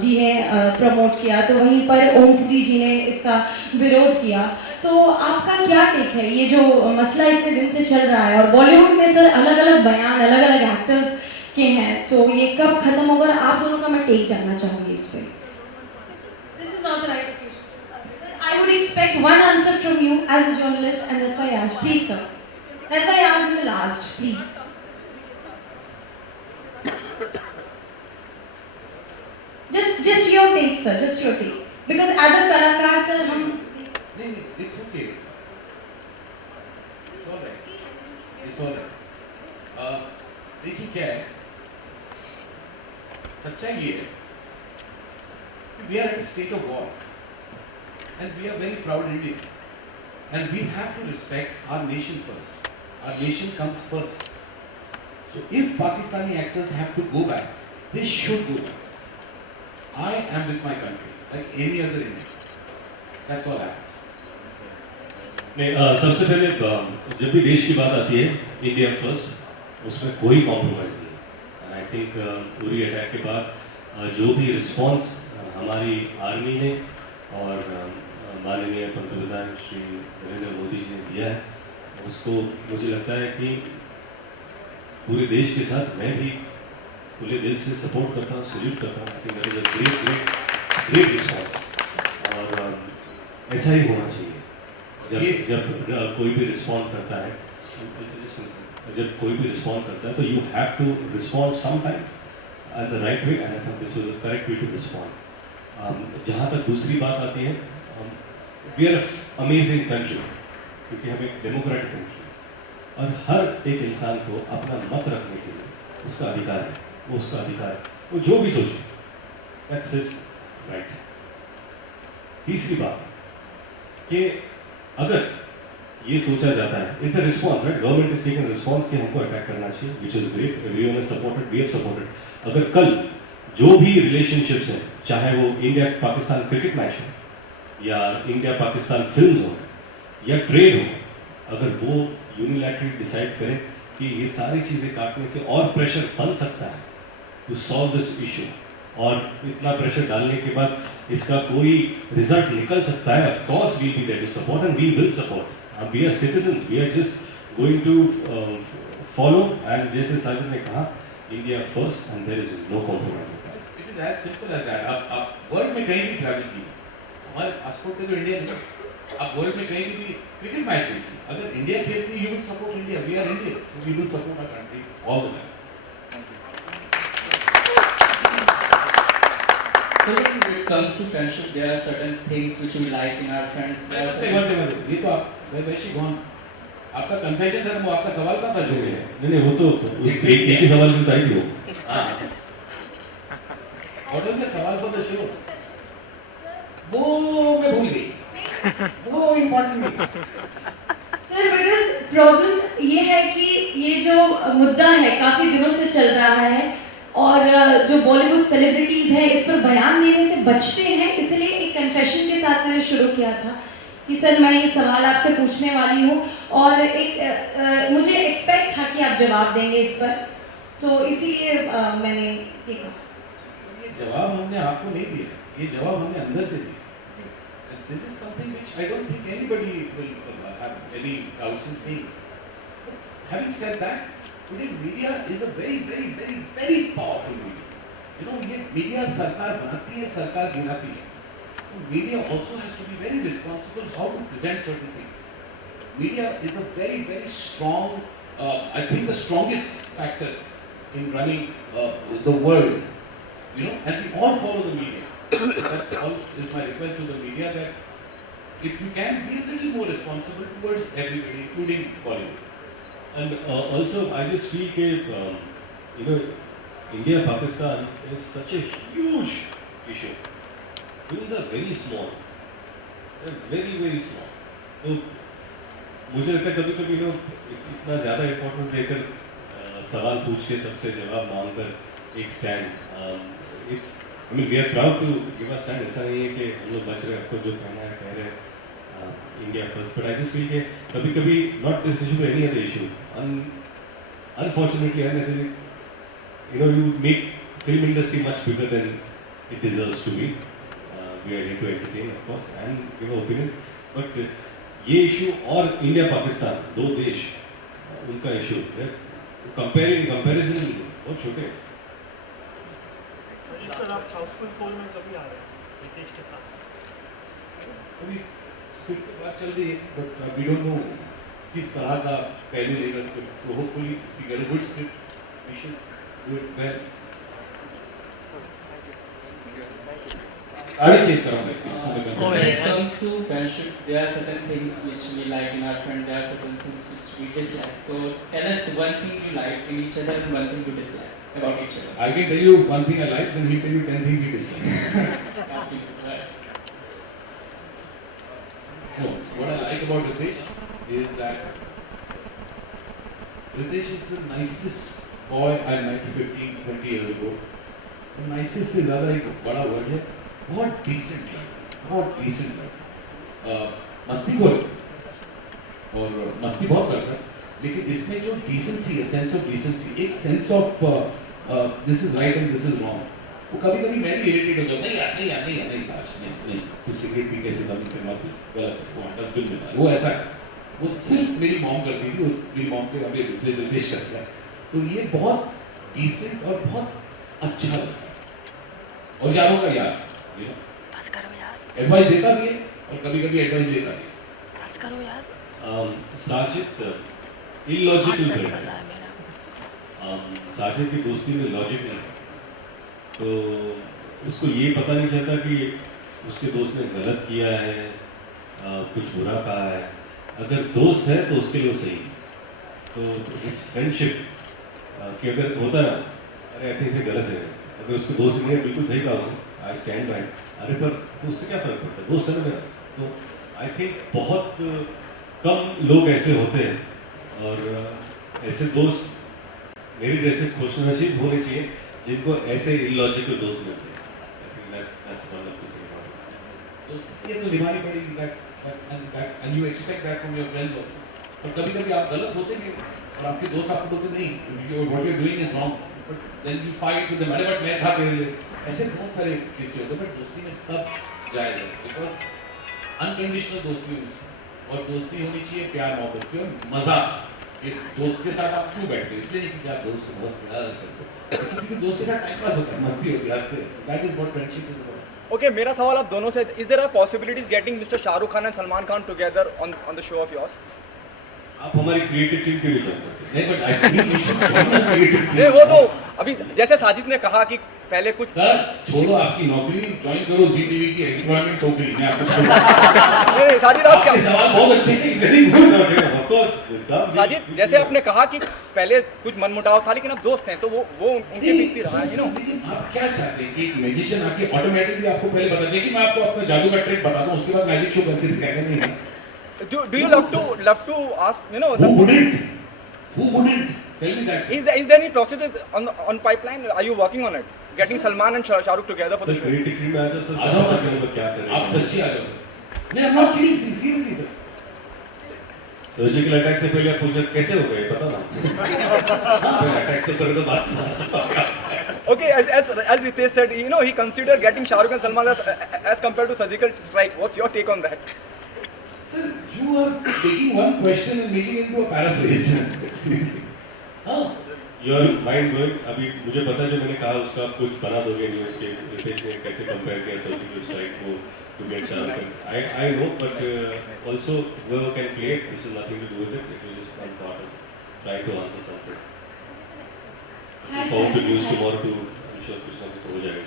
जी ने प्रमोट किया, तो वहीं पर ओमपुरी जी ने इसका विरोध किया। तो आपका क्या टेक है, ये जो मसला इतने दिन से चल रहा है और बॉलीवुड में सर अलग अलग बयान अलग अलग एक्टर्स के हैं, तो ये कब खत्म होगा? आप दोनों का मैं टेक जानना चाहूँगी इस पर। This is not the right occasion. Sir, I would expect one answer from you as a journalist, and that's why I asked. Please, sir. That's why I asked in the last. Please. Just your take, sir. Just your take. Because as a कलाकार, sir, हम नहीं, it's okay. It's all right. It's all right. देखिए क्या है, सच्चाई ये है कि we are at a state of war, and we are very proud Indians, and we have to respect our nation first. Our nation comes first. So if Pakistani actors have to go back, they should go back. I am with my country, like any other Indian. That's all I ask. नहीं, सबसे पहले जब भी देश की बात आती है, इंडिया फर्स्ट, उसमें कोई कॉम्प्रोमाइज़ नहीं है। आई थिंक उरी अटैक के बाद जो भी रिस्पॉन्स हमारी आर्मी ने और माननीय पंतप्रधान श्री नरेंद्र मोदी जी ने दिया है, उसको मुझे लगता है कि पूरे देश के साथ मैं भी खुले दिल से सपोर्ट करता हूँ, सल्यूट करता हूँ। कि that is a great response, और ऐसा ही होना चाहिए। जब कोई भी रिस्पॉन्ड करता है, जब कोई भी रिस्पॉन्ड करता है, तो you have to respond some time at the right way, and I think this was the correct way to respond. जहाँ तक दूसरी बात आती है, वी आर अमेजिंग कंट्री, क्योंकि हम एक डेमोक्रेटिक कंट्री, और हर एक इंसान को अपना मत रखने के लिए उसका अधिकार है, वो उसका अधिकार है, वो जो भी सोचे, दैट्स हिज राइट। तीसरी बात कि अगर ये सोचा जाता है, it's a response, right, government is taking response कि हमको अटैक करना चाहिए, which is great, everyone has supported, we have supported. अगर कल जो भी रिलेशनशिप्स हैं, चाहे वो इंडिया पाकिस्तान क्रिकेट मैच हो या इंडिया पाकिस्तान फिल्म्स हो या ट्रेड हो, अगर वो यूनिलैटरली डिसाइड करें कि ये सारी चीज़ें काटने से और प्रेशर बन सकता है टू सॉल्व दिस इशू, और इतना प्रेशर डालने के बाद इसका कोई रिजल्ट निकल सकता है, of course we will be there to support and we will support. We are citizens, we are just going to follow, and जैसे साजिद ने कहा, India first and there is no compromise. It is as simple as that. आप world में कहीं भी travel कीजिए, हमारे passport पे तो इंडिया नहीं, आप वर्ल्ड में कहीं भी क्रिकेट मैच देखिए, अगर इंडिया खेलती है, you will support India, we are Indians, we will support our country all the time. So when it comes to friendship, there are certain things which we like in our friends. There are certain... ये तो आप वैसे कौन आपका confession sir वो आपका सवाल कहाँ था जो है नहीं वो तो उस एक ही सवाल की बताई थी वो व्हाट वाज द सवाल फॉर द शो वो मैं भूल गई वो इम्पोर्टेंट नहीं सर बिकॉज प्रॉब्लम ये है कि ये जो मुद्दा है काफ़ी दिनों से चल रहा है और जो बॉलीवुड सेलिब्रिटीज़ हैं इस पर बयान देने से बचते हैं, इसलिए एक कन्फेशन के साथ मैंने शुरू किया था कि सर मैं ये सवाल आपसे पूछने वाली हूँ और एक मुझे एक्सपेक्ट था कि आप जवाब देंगे इस पर, तो इसीलिए मैंने ये कहा। ये जवाब हमने आपको नहीं दिया, ये जवाब हमने अंदर से दिया। This is something which I don't think anybody will have any doubts in seeing. But having said that, today media is a very, very, very, very powerful media. You know, ये media सरकार बनाती है, सरकार गिराती है. Media also has to be very responsible how to present certain things. Media is a very, very strong, I think the strongest factor in running the world. You know, and we all follow the media. That's all is my request to the media, that if you can be a little more responsible towards everybody, including Bollywood. And also I just feel that you know, India Pakistan is such a huge issue. Films are very small, they're very, very small. तो मुझे लगता है कभी-कभी लोग इतना ज़्यादा importance देकर सवाल पूछ के सबसे जवाब मांगकर एक stand it's I mean, we are proud to give a stand. ऐसा नहीं है कि हम लोग बच रहे हैं, आपको जो कहना है कह रहे हैं, India first. But I just feel कि कभी-कभी not this issue but any other issue. Unfortunately, unnecessarily, you know, you make film industry much bigger than it deserves to be. We are here to entertain, of course, and give an opinion. But ये issue और India Pakistan दो देश उनका issue है. Comparison बहुत छोटे हैं. Sir आप हाउसफुल 4 में कभी आ रहे हैं रितेश के साथ? अभी स्क्रिप्ट की बात चल रही है, बट वी डोंट नो किस तरह का पहलू लेगा स्क्रिप्ट. तो hopefully we get a good script, we should do it well. आगे चेक करूंगा. When it comes to friendship, there are certain things which we like in our friend. There are certain things which we dislike. So tell us one thing you like in each other and one thing you dislike about each other. I can tell you one thing I like, then he tell you 10 things he dislikes. No, what I like about Ritesh is that Ritesh is the nicest boy I met 15-20 years ago. The nicest से ज़्यादा एक बड़ा word है. बहुत decent है, बहुत decent है. मस्ती खोर और मस्ती बहुत करता है. लेकिन इसमें जो decency है, sense of decency, एक sense of this is right and this is wrong. वो कभी-कभी मैं भी irritate हो जाता हूँ. नहीं साहब नहीं तू सिगरेट पी कैसे कभी पे मत गलत वो डस्टबिन में वो ऐसा है. वो सिर्फ मेरी मॉम करती थी. उस मेरी मॉम के अभी निर्देश करता है. तो ये बहुत decent और बहुत अच्छा लगता है. और यारों का यार एडवाइस देता भी है और कभी-कभी एडवाइस लेता भी है. साजिद इलॉजिकल करता है. साजिद की दोस्ती में लॉजिक नहीं है. तो उसको ये पता नहीं चलता कि उसके दोस्त ने गलत किया है, कुछ बुरा कहा है. अगर दोस्त है तो उसके लिए सही. तो इस फ्रेंडशिप कि अगर होता ना अरे ऐसे से गलत है, अगर उसके दोस्त ने बिल्कुल सही कहा उसने आई स्टैंड बाय, अरे पर तो उससे क्या फर्क पड़ता है, दोस्त है ना मेरा. तो आई थिंक बहुत कम लोग ऐसे होते हैं और ऐसे दोस्त मेरे जैसे खुशनसीब होने चाहिए जिनको ऐसे इलॉजिकल दोस्त मिलते हैं. I think that's wonderful thing about it. दोस्ती ये तो निभानी पड़ेगी. that and you expect that from your friends also. और कभी-कभी आप गलत होते हैं और आपके दोस्त आपको बोलते नहीं what you're doing is wrong, but then you fight with them. अरे बट मैं था तेरे लिए. ऐसे बहुत सारे किस्से होते हैं. बट दोस्ती में सब जायज़ है बिकॉज अनकंडीशनल दोस्ती होनी चाहिए और दोस्ती होनी चाहिए प्यार मोहब्बत की और मज़ा. ये दोस्त के साथ आप क्यों बैठते हो? इसलिए नहीं कि आप दोस्त को बहुत प्यार करते हो, क्योंकि दोस्त के साथ टाइम पास होता है, मस्ती होती है, हंसते. That is what friendship is about. Okay, मेरा सवाल आप दोनों से, is there are possibilities getting mister Shahrukh Khan and Salman Khan together on the show of yours? आप हमारी क्रिएटिव टीम के लिए नहीं, but I think we should join the creative team. नहीं, वो तो अभी जैसे साजिद ने कहा कि पहले कुछ सर छोड़ो आपकी नौकरी, ज्वाइन करो जी टीवी की एम्प्लॉयमेंट टोकरी। मैं आपको नहीं, साजिद आप क्या सवाल बहुत अच्छे हैं, वेरी गुड। साजिद जैसे आपने कहा कि पहले कुछ मनमुटाव था लेकिन अब दोस्त हैं, तो वो उनके बीच भी रहा है, आप क्या चाहते हैं कि एक मैजिशियन आके ऑटोमेटिकली आपको पहले बता दे कि मैं आपको अपना जादू का ट्रिक बताता हूं, उसके बाद मैजिक शो करके दिखाएगा? नहीं। Do you love to ask, you know, who wouldn't tell me that? Is there any process on pipeline? Are you working on it? Getting Salman and Shah Rukh together for the show? मेरी टिकरी में आ जाओ sir, आ जाओ sir, क्या करें? आप सच्ची आ जाओ sir. नहीं, I'm not kidding, seriously sir. Surgical attack से पहले आप पूछे कैसे हो गए पता ना? अटैक तो करे तो बात। Okay, as Ritesh said, you know, he considered getting Shah Rukh and Salman as compared to surgical strike. What's your take on that? Sir, you are taking one question and making it into a paraphrase. हाँ। Your mind blowing। अभी मुझे पता है जो मैंने कहा उसका आप कुछ बना दोगे न्यूज़ के, रितेश ने कैसे कंपेयर किया सर्जिकल स्ट्राइक को to get Shah Rukh. I know, but also whoever can play it, this is nothing to do with it. It was just one part of trying to answer something. Looking forward to news tomorrow too. I'm sure कुछ ना कुछ हो जाएगा।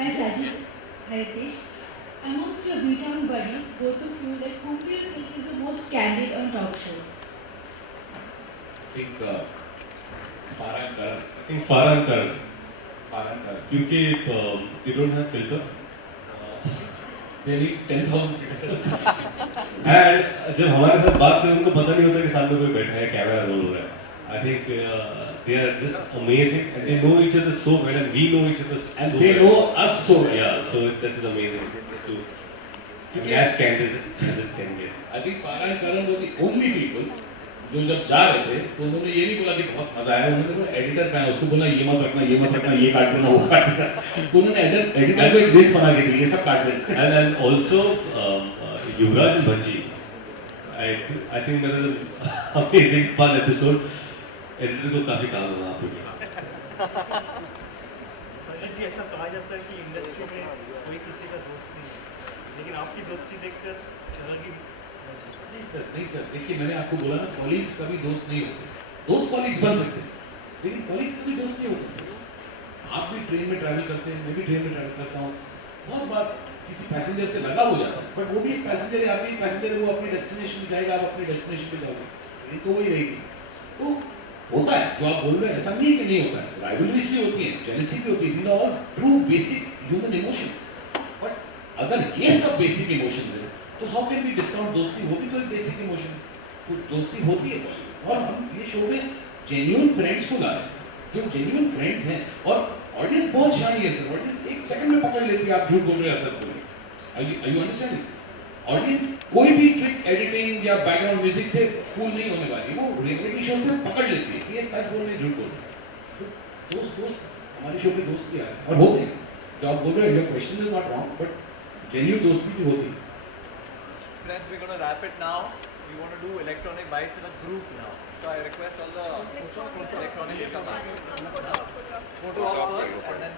Hi Sajid, hi Ritesh. Amongst your B-Town buddies, both of you, like, whom do you think is the most candid on talk shows? I think Farhan Karan. क्योंकि they don't have filter. They need 10,000 filters. And जब हमारे साथ बात करते हैं उनको पता नहीं होता कि सामने कोई बैठा है, कैमरा रोल हो रहा है। I think they are just amazing and they know each other so well and we know each other so And well. they know us so well. Yeah, so that is amazing. So, as candid as it can get. I think Farhan Karan were the only people जो जब जा रहे थे तो उन्होंने ये नहीं बोला कि बहुत मजा आया, उन्होंने बोला एडिटर का है, उसको बोला ये मत रखना, ये काट देना, वो काट देना। तो उन्होंने एडिटर को एक लिस्ट बना के दी, ये सब काट देना। And also Yuvraj Bhajji, I think that is an amazing fun episode. Editor को काफी काम हुआ आप लोग। संजय जी, ऐसा कहा जाता है कि इंडस्ट्री में कोई किसी का दोस्त नहीं है, लेकिन आपकी दोस्ती देखकर चला की नहीं सर, देखिए मैंने आपको बोला ना, कॉलीग्स कभी दोस्त नहीं होते। दोस्त कॉलीग्स बन सकते हैं, लेकिन कॉलीग्स कभी दोस्त नहीं होते सर। आप भी ट्रेन में ट्रैवल करते हैं, मैं भी ट्रेन में ट्रैवल करता हूँ, बहुत बार किसी पैसेंजर से लगा हो जाता है, बट वो भी एक पैसेंजर है, आप भी पैसेंजर है, वो अपनी डेस्टिनेशन पे जाएगा, आप अपनी डेस्टिनेशन पे जाओगे, ये तो वही रहेगी। तो होता है जो आप बोल रहे हैं, ऐसा नहीं है कि नहीं होता है, राइवलरीज भी होती है, जेलसी भी होती है, these are all true basic human emotions. But अगर ये सब बेसिक इमोशंस है तो हाउ कैन वी डिस्काउंट दोस्ती? वो भी तो एक बेसिक इमोशन, तो दोस्ती होती है बॉलीवुड। और हम ये शो में जेन्युइन फ्रेंड्स को ला रहे हैं, जो जेन्युइन फ्रेंड्स हैं, और ऑडियंस बहुत शानी है सर, ऑडियंस एक सेकंड में पकड़ लेती है आप झूठ बोल रहे हैं, असर बोल रहे हैं। Are you understanding? ऑडियंस कोई भी ट्रिक एडिटिंग या बैकग्राउंड म्यूजिक से फूल नहीं होने वाली, वो रियलिटी शो में पकड़ लेती है कि ये सच बोल रहे हैं, झूठ बोल रहे हैं। तो दोस्त हमारे शो में दोस्ती आ रहे हैं और होते हैं, जो आप बोल रहे हैं, your question is not wrong, but genuine दोस्ती भी होती है। Friends, we're going to wrap it now. We want to do electronic bites in a group now. So I request all the electronics to come back. Photo op first and then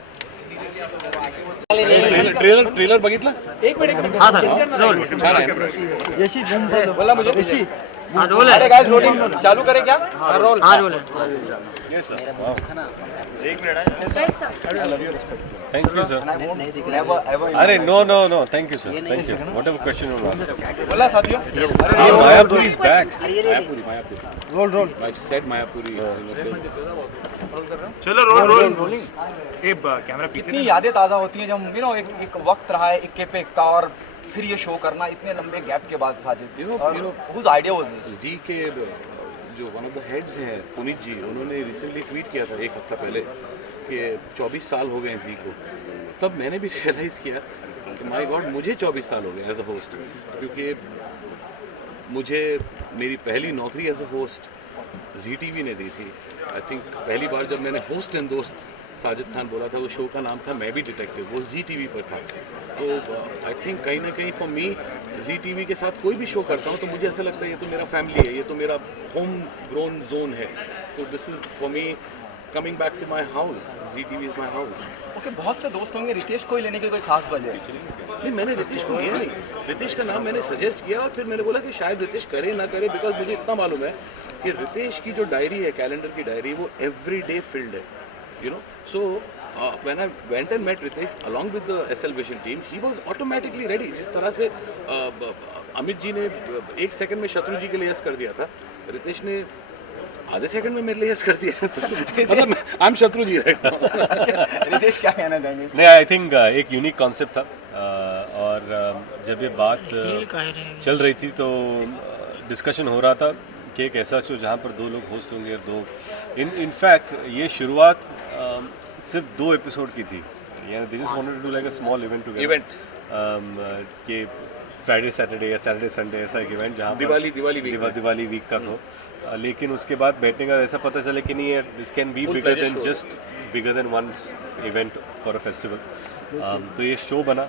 immediately after that. Trailer बघितला? एक minute. हाँ sir, role. Yeshi बोला मुझे। यशी हाँ role है। अरे guys, rolling चालू करें क्या? हाँ रोल। हाँ रोल है। Yes sir. एक मिनट है। I love you, respect. Thank you sir. अरे no, thank you sir. Thank you. Whatever question you want. बोला साथियों। Mayapuri is back. Mayapuri. Roll. I said Mayapuri. चलो रोलिंग। ये camera पीछे। इतनी यादें ताज़ा होती हैं जब यू नो एक वक्त रहा है इक्के पे इक्का, और फिर ये शो करना इतने लंबे गैप के बाद Sajid. Whose idea was this? जी के जो वन ऑफ द हेड्स हैं पुनीत जी, उन्होंने रिसेंटली ट्वीट किया था एक हफ्ता पहले कि 24 साल हो गए हैं जी को। तब मैंने भी रियलाइज़ किया कि माय गॉड, मुझे 24 साल हो गए एज अ होस्ट, क्योंकि मुझे मेरी पहली नौकरी as a host Zee TV ने दी थी। आई थिंक पहली बार जब मैंने होस्ट एंड दोस्त साजिद खान बोला था, वो शो का नाम था मैं भी डिटेक्टिव, वो जी टीवी पर था। तो आई थिंक कहीं ना कहीं फॉर मी जी टीवी के साथ कोई भी शो करता हूँ तो मुझे ऐसा लगता है ये तो मेरा फैमिली है, ये तो मेरा होम ग्रोन जोन है। तो this is for me coming back to my house, Zee TV is my house. Okay, बहुत से दोस्त होंगे, रितेश को ही लेने की कोई खास वजह? नहीं, मैंने रितेश को लिया नहीं, रितेश का नाम मैंने सजेस्ट किया और फिर मैंने बोला कि शायद रितेश करे ना करे, बिकॉज मुझे इतना मालूम है कि रितेश की जो डायरी है, कैलेंडर की डायरी, वो एवरी डे फिल्ड है, you know. So when I went and met Ritesh along with the SL Vision team, he was automatically ready. जिस तरह से अमित जी ने 1 सेकंड में शत्रु जी के लिए यस कर दिया था, रितेश ने आधे सेकंड में मेरे लिए यस कर दिया. मतलब आई एम शत्रु जी राइट नाउ. रितेश क्या कहना चाहेंगे? नहीं, आई थिंक एक यूनिक कॉन्सेप्ट था और जब ये बात चल रही थी तो डिस्कशन हो रहा था कि एक ऐसा शो जहाँ पर 2 लोग होस्ट होंगे और 2 इनफैक्ट ये शुरुआत सिर्फ 2 एपिसोड की थी. They just wanted to do like a small event together कि फ्राइडे सैटरडे या सैटरडे संडे ऐसा एक इवेंट जहाँ दिवाली वीक का था. लेकिन उसके बाद बैठने का ऐसा पता चला कि नहीं है, this can be bigger than one event for a festival. तो ये शो बना.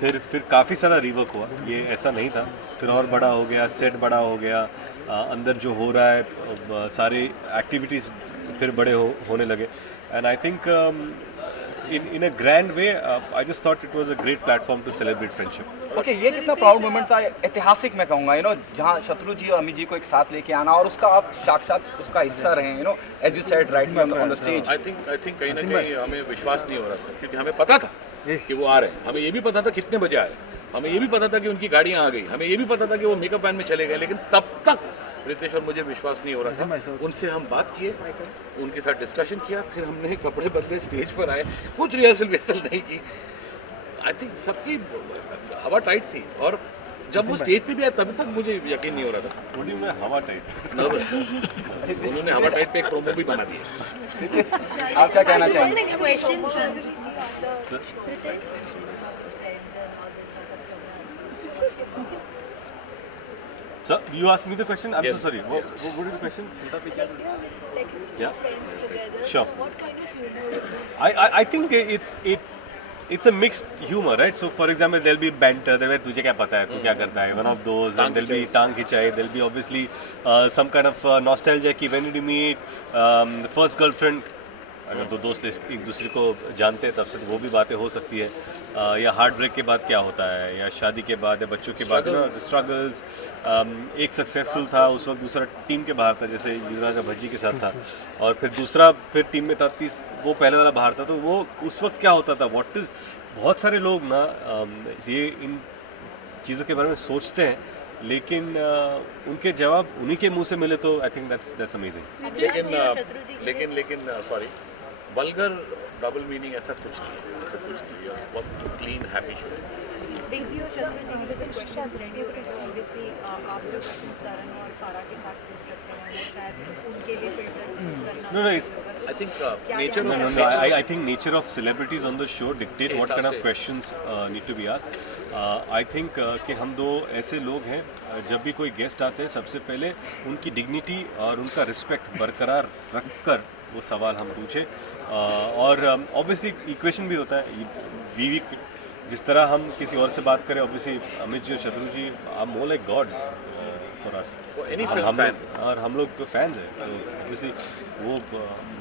फिर काफ़ी सारा रिवर्क हुआ. ये ऐसा नहीं था. फिर और बड़ा हो गया, सेट बड़ा हो गया, अंदर जो हो रहा है सारे एक्टिविटीज़ फिर बड़े होने लगे. And I think in a grand way, I just thought it was a great platform to celebrate friendship. Okay, ये कितना प्राउड मोमेंट था, ऐतिहासिक मैं कहूँगा, यू नो, जहाँ शत्रु जी और अमित जी को एक साथ लेके आना और उसका आप साक्षात उसका हिस्सा रहे, you know, as you said right on the stage. I think कहीं ना कहीं हमें विश्वास नहीं हो रहा था, क्योंकि हमें पता था कि वो आ रहे हैं. हमें ये भी पता था कितने बजे आ रहे हैं. हमें ये भी पता था कि उनकी गाड़ियाँ आ गई. हमें ये भी पता था कि वो मेकअप वैन में चले गए. लेकिन तब तक रितेश और मुझे विश्वास नहीं हो रहा था. उनसे हम बात किए, उनके साथ डिस्कशन किया, फिर हमने कपड़े बदले, स्टेज पर आए, कुछ रिहर्सल वेहसल नहीं की. आई थिंक सबकी हवा टाइट थी. और जब वो स्टेज पे भी आया तभी तक मुझे यकीन नहीं हो रहा था. हवा टाइट नर्वस था. उन्होंने हवा टाइट पे एक प्रोमो भी बना दिया. आप क्या कहना चाहेंगे? So you asked me the question. I'm Yes. so sorry. What is the question? Like it's two Yeah. friends together. Sure. So what kind of humor is? I think it's a mixed humor, right? So for example, there'll be banter. There'll be तुझे क्या पता है, तू क्या करता है, one of those. And there'll be टांग खिंचाई. There'll be obviously some kind of nostalgia कि when did you meet, first girlfriend. अगर 2 दोस्त एक दूसरे को जानते हैं तब से तो वो भी बातें हो सकती है. या हार्ट ब्रेक के बाद क्या होता है, या शादी के बाद, या बच्चों के बाद, स्ट्रगल्स. एक सक्सेसफुल था उस वक्त, दूसरा टीम के बाहर था, जैसे युवराज भज्जी के साथ था, और फिर दूसरा फिर टीम में था, वो पहले वाला बाहर था. तो वो उस वक्त क्या होता था, व्हाट इज़. बहुत सारे लोग ना ये इन चीज़ों के बारे में सोचते हैं, लेकिन उनके जवाब उन्हीं के मुंह से मिले तो आई थिंक दैट्स अमेजिंग. लेकिन सॉरी, वल्गर डबल मीनिंग ऐसा कुछ नहीं है. बहुत clean happy show. Big B और शत्रु जी के लिए questions ready है. Obviously आप जो questions करण और फारा के साथ पूछ सकते हैं, वो शायद उनके लिए filter करना. No, I think nature of I think nature of celebrities on the show dictate what kind of questions need to be asked. I think कि हम 2 ऐसे लोग हैं, जब भी कोई गेस्ट आते हैं सबसे पहले उनकी डिग्निटी और उनका रिस्पेक्ट बरकरार रखकर वो सवाल हम पूछे. और ऑब्वियसली इक्वेशन भी होता है. वी जिस तरह हम किसी और से बात करें, ऑब्वियसली अमित जी और Shatru ji are more like gods for us. और हम लोग फैंस हैं, तो ऑब्वियसली वो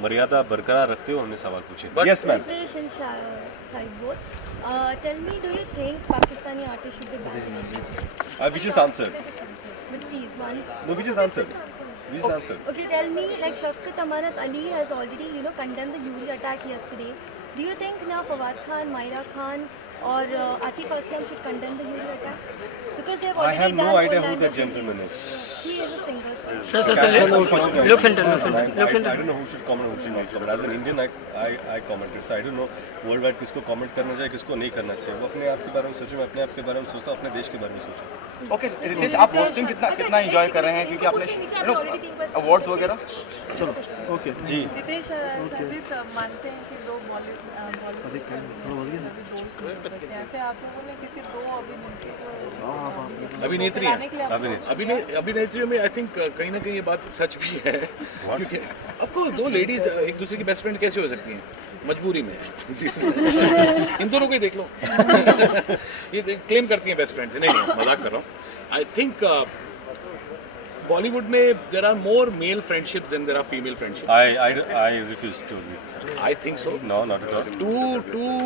मर्यादा बरकरार रखते हुए हमने सवाल पूछे. Yes ma'am. Tell me, do you think Pakistani artists should be banned? We just answered. But please, once. No, we just answered. Okay, tell me, like Shafqat Amanat Ali has already, you know, condemned the Uri attack yesterday. Do you think now Fawad Khan, Myra Khan, or Atif Aslam should condemn the Uri attack? Because they have already I have no done idea who Orlando the gentleman is. He is a singer. Sir, look center. I don't know who should comment, who should not comment. As an Indian, I commented. So I don't know worldwide किसको comment करना चाहिए, किसको नहीं करना चाहिए. वो अपने आप के बारे में सोचे, मैं अपने आप के बारे में सोचता हूँ, अपने देश के बारे में सोचता. ओके रितेश, आप होस्टिंग कितना एंजॉय कर रहे हैं, क्योंकि आपने यू नो अवार्ड्स वगैरह. चलो ओके जी. रितेश साजिद मानते हैं कि 2 बॉलीवुड ऐसे आप लोगों ने किसी 2 अभिनेत्रियों में आई थिंक कहीं ना कहीं ये बात सच भी है. क्योंकि आपको 2 लेडीज एक दूसरे की बेस्ट फ्रेंड कैसे हो सकती हैं मजबूरी में. इन दोनों को ही देख लो. ये क्लेम करती हैं बेस्ट फ्रेंड्स. नहीं मजाक कर रहा हूँ. आई थिंक बॉलीवुड में there are more male friendships than there are female friendships. I refuse to agree. I think so. No, not at all. Two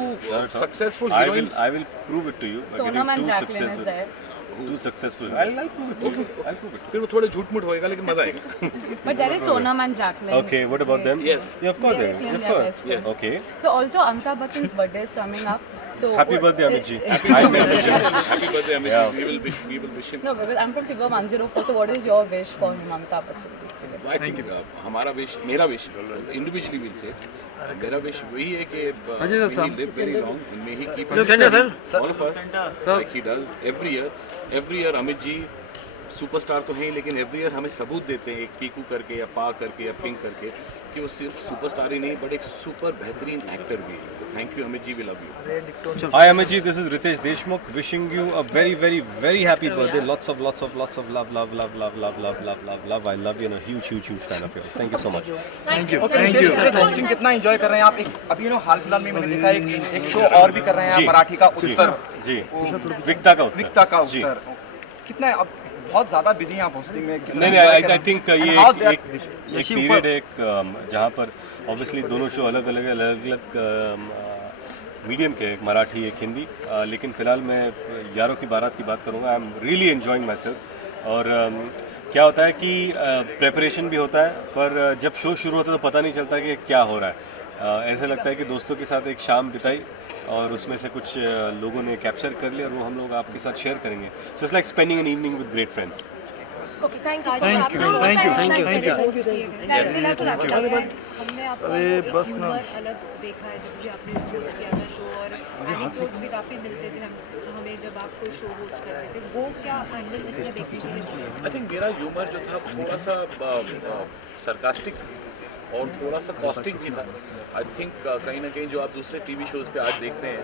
successful heroines. I will prove it to you. Sonam and Jacqueline is there. too successful. I'll prove it. फिर वो थोड़े झूठ-मूठ होएगा लेकिन मजा आएगा. But there is Sonam and Jacqueline. Okay, what about them? Yes. Yeah, of course. They claim Of they are course. best friends. Okay. So also Amitabh Bachchan's birthday is coming up. So Happy birthday, Amit ji. Happy I birthday, message him. Happy birthday, Amit. Yeah. We will wish him. No, because I'm from figure 104. So what is your wish for him, Amitabh Bachchan ji? I think हमारा wish, मेरा wish, individually will say, मेरा wish वही है कि may he live very long and may he keep all of us like he does every year. Amit ji superstar तो हैं ही, लेकिन every year हमें सबूत देते हैं, एक पीकू करके या पा करके या पिंक करके, कि वो सिर्फ सुपरस्टार ही नहीं बट एक सुपर बेहतरीन एक्टर भी है. तो thank you Amit ji, we love you. Hi Amit ji, this is Ritesh Deshmukh wishing you a very, very, very happy birthday. Lots of love. I love you and a huge fan of yours. Thank you so much. Thank you. Hosting कितना enjoy कर रहे हैं आप? एक अभी हाल फिलहाल में मैंने देखा एक शो और भी कर रहे हैं मराठी का उत्तर जी, विक्ता का उत्तर. कितना अब बहुत ज़्यादा बिजी हैं आप होस्टिंग में? नहीं, आई थिंक ये एक पीरियड है जहाँ पर ऑब्वियसली दोनों शो अलग अलग मीडियम के, एक मराठी एक हिंदी, लेकिन फ़िलहाल मैं यारों की बारात की बात करूँगा. I am really enjoying my self. और क्या होता है कि प्रेपरेशन भी होता है, पर जब शो शुरू होता है तो पता नहीं चलता कि क्या हो रहा है. ऐसा लगता है कि दोस्तों के साथ एक शाम बिताई और उसमें से कुछ लोगों ने कैप्चर कर लिया और वो हम लोग आपके साथ शेयर करेंगे. So it's like spending an evening with great friends. Okay, thank you. Thank you. हमने आपको बस ना अलग देखा है जब भी आपने होस्ट किया था शो, और एनेक्डोट्स भी काफ़ी मिलते थे हमें जब आप कोई शो होस्ट करते थे. वो क्या एंगल इसमें देखने के लिए? आई थिंक मेरा ह्यूमर जो था थोड़ा सा सरकास्टिक और थोड़ा सा कॉस्टिक भी था. आई थिंक कहीं ना कहीं जो आप दूसरे टीवी शोज़ पे आज देखते हैं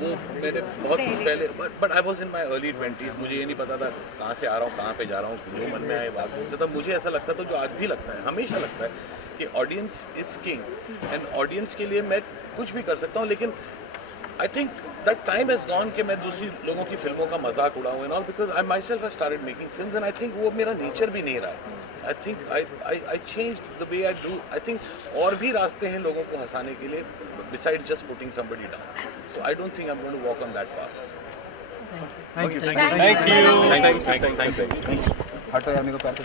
वो मैंने बहुत पहले, but I was in my early 20s. मुझे ये नहीं पता था कहाँ से आ रहा हूँ, कहाँ पे जा रहा हूँ, जो मन में आए बात बोलता था. मुझे ऐसा लगता था, जो आज भी लगता है, हमेशा लगता है कि audience is king and audience के लिए मैं कुछ भी कर सकता हूँ. लेकिन I think that time has gone कि मैं दूसरी लोगों की फिल्मों का मजाक उड़ाऊँ and all, because I myself I started making films and I think वो मेरा नेचर भी नहीं रहा है. I think I change the way I do. I think और भी रास्ते हैं लोगों को हंसाने के लिए besides just putting somebody down. So I don't think I'm going to walk on that path. Thank you. Thank you. हटो यार, मेरे को पैसे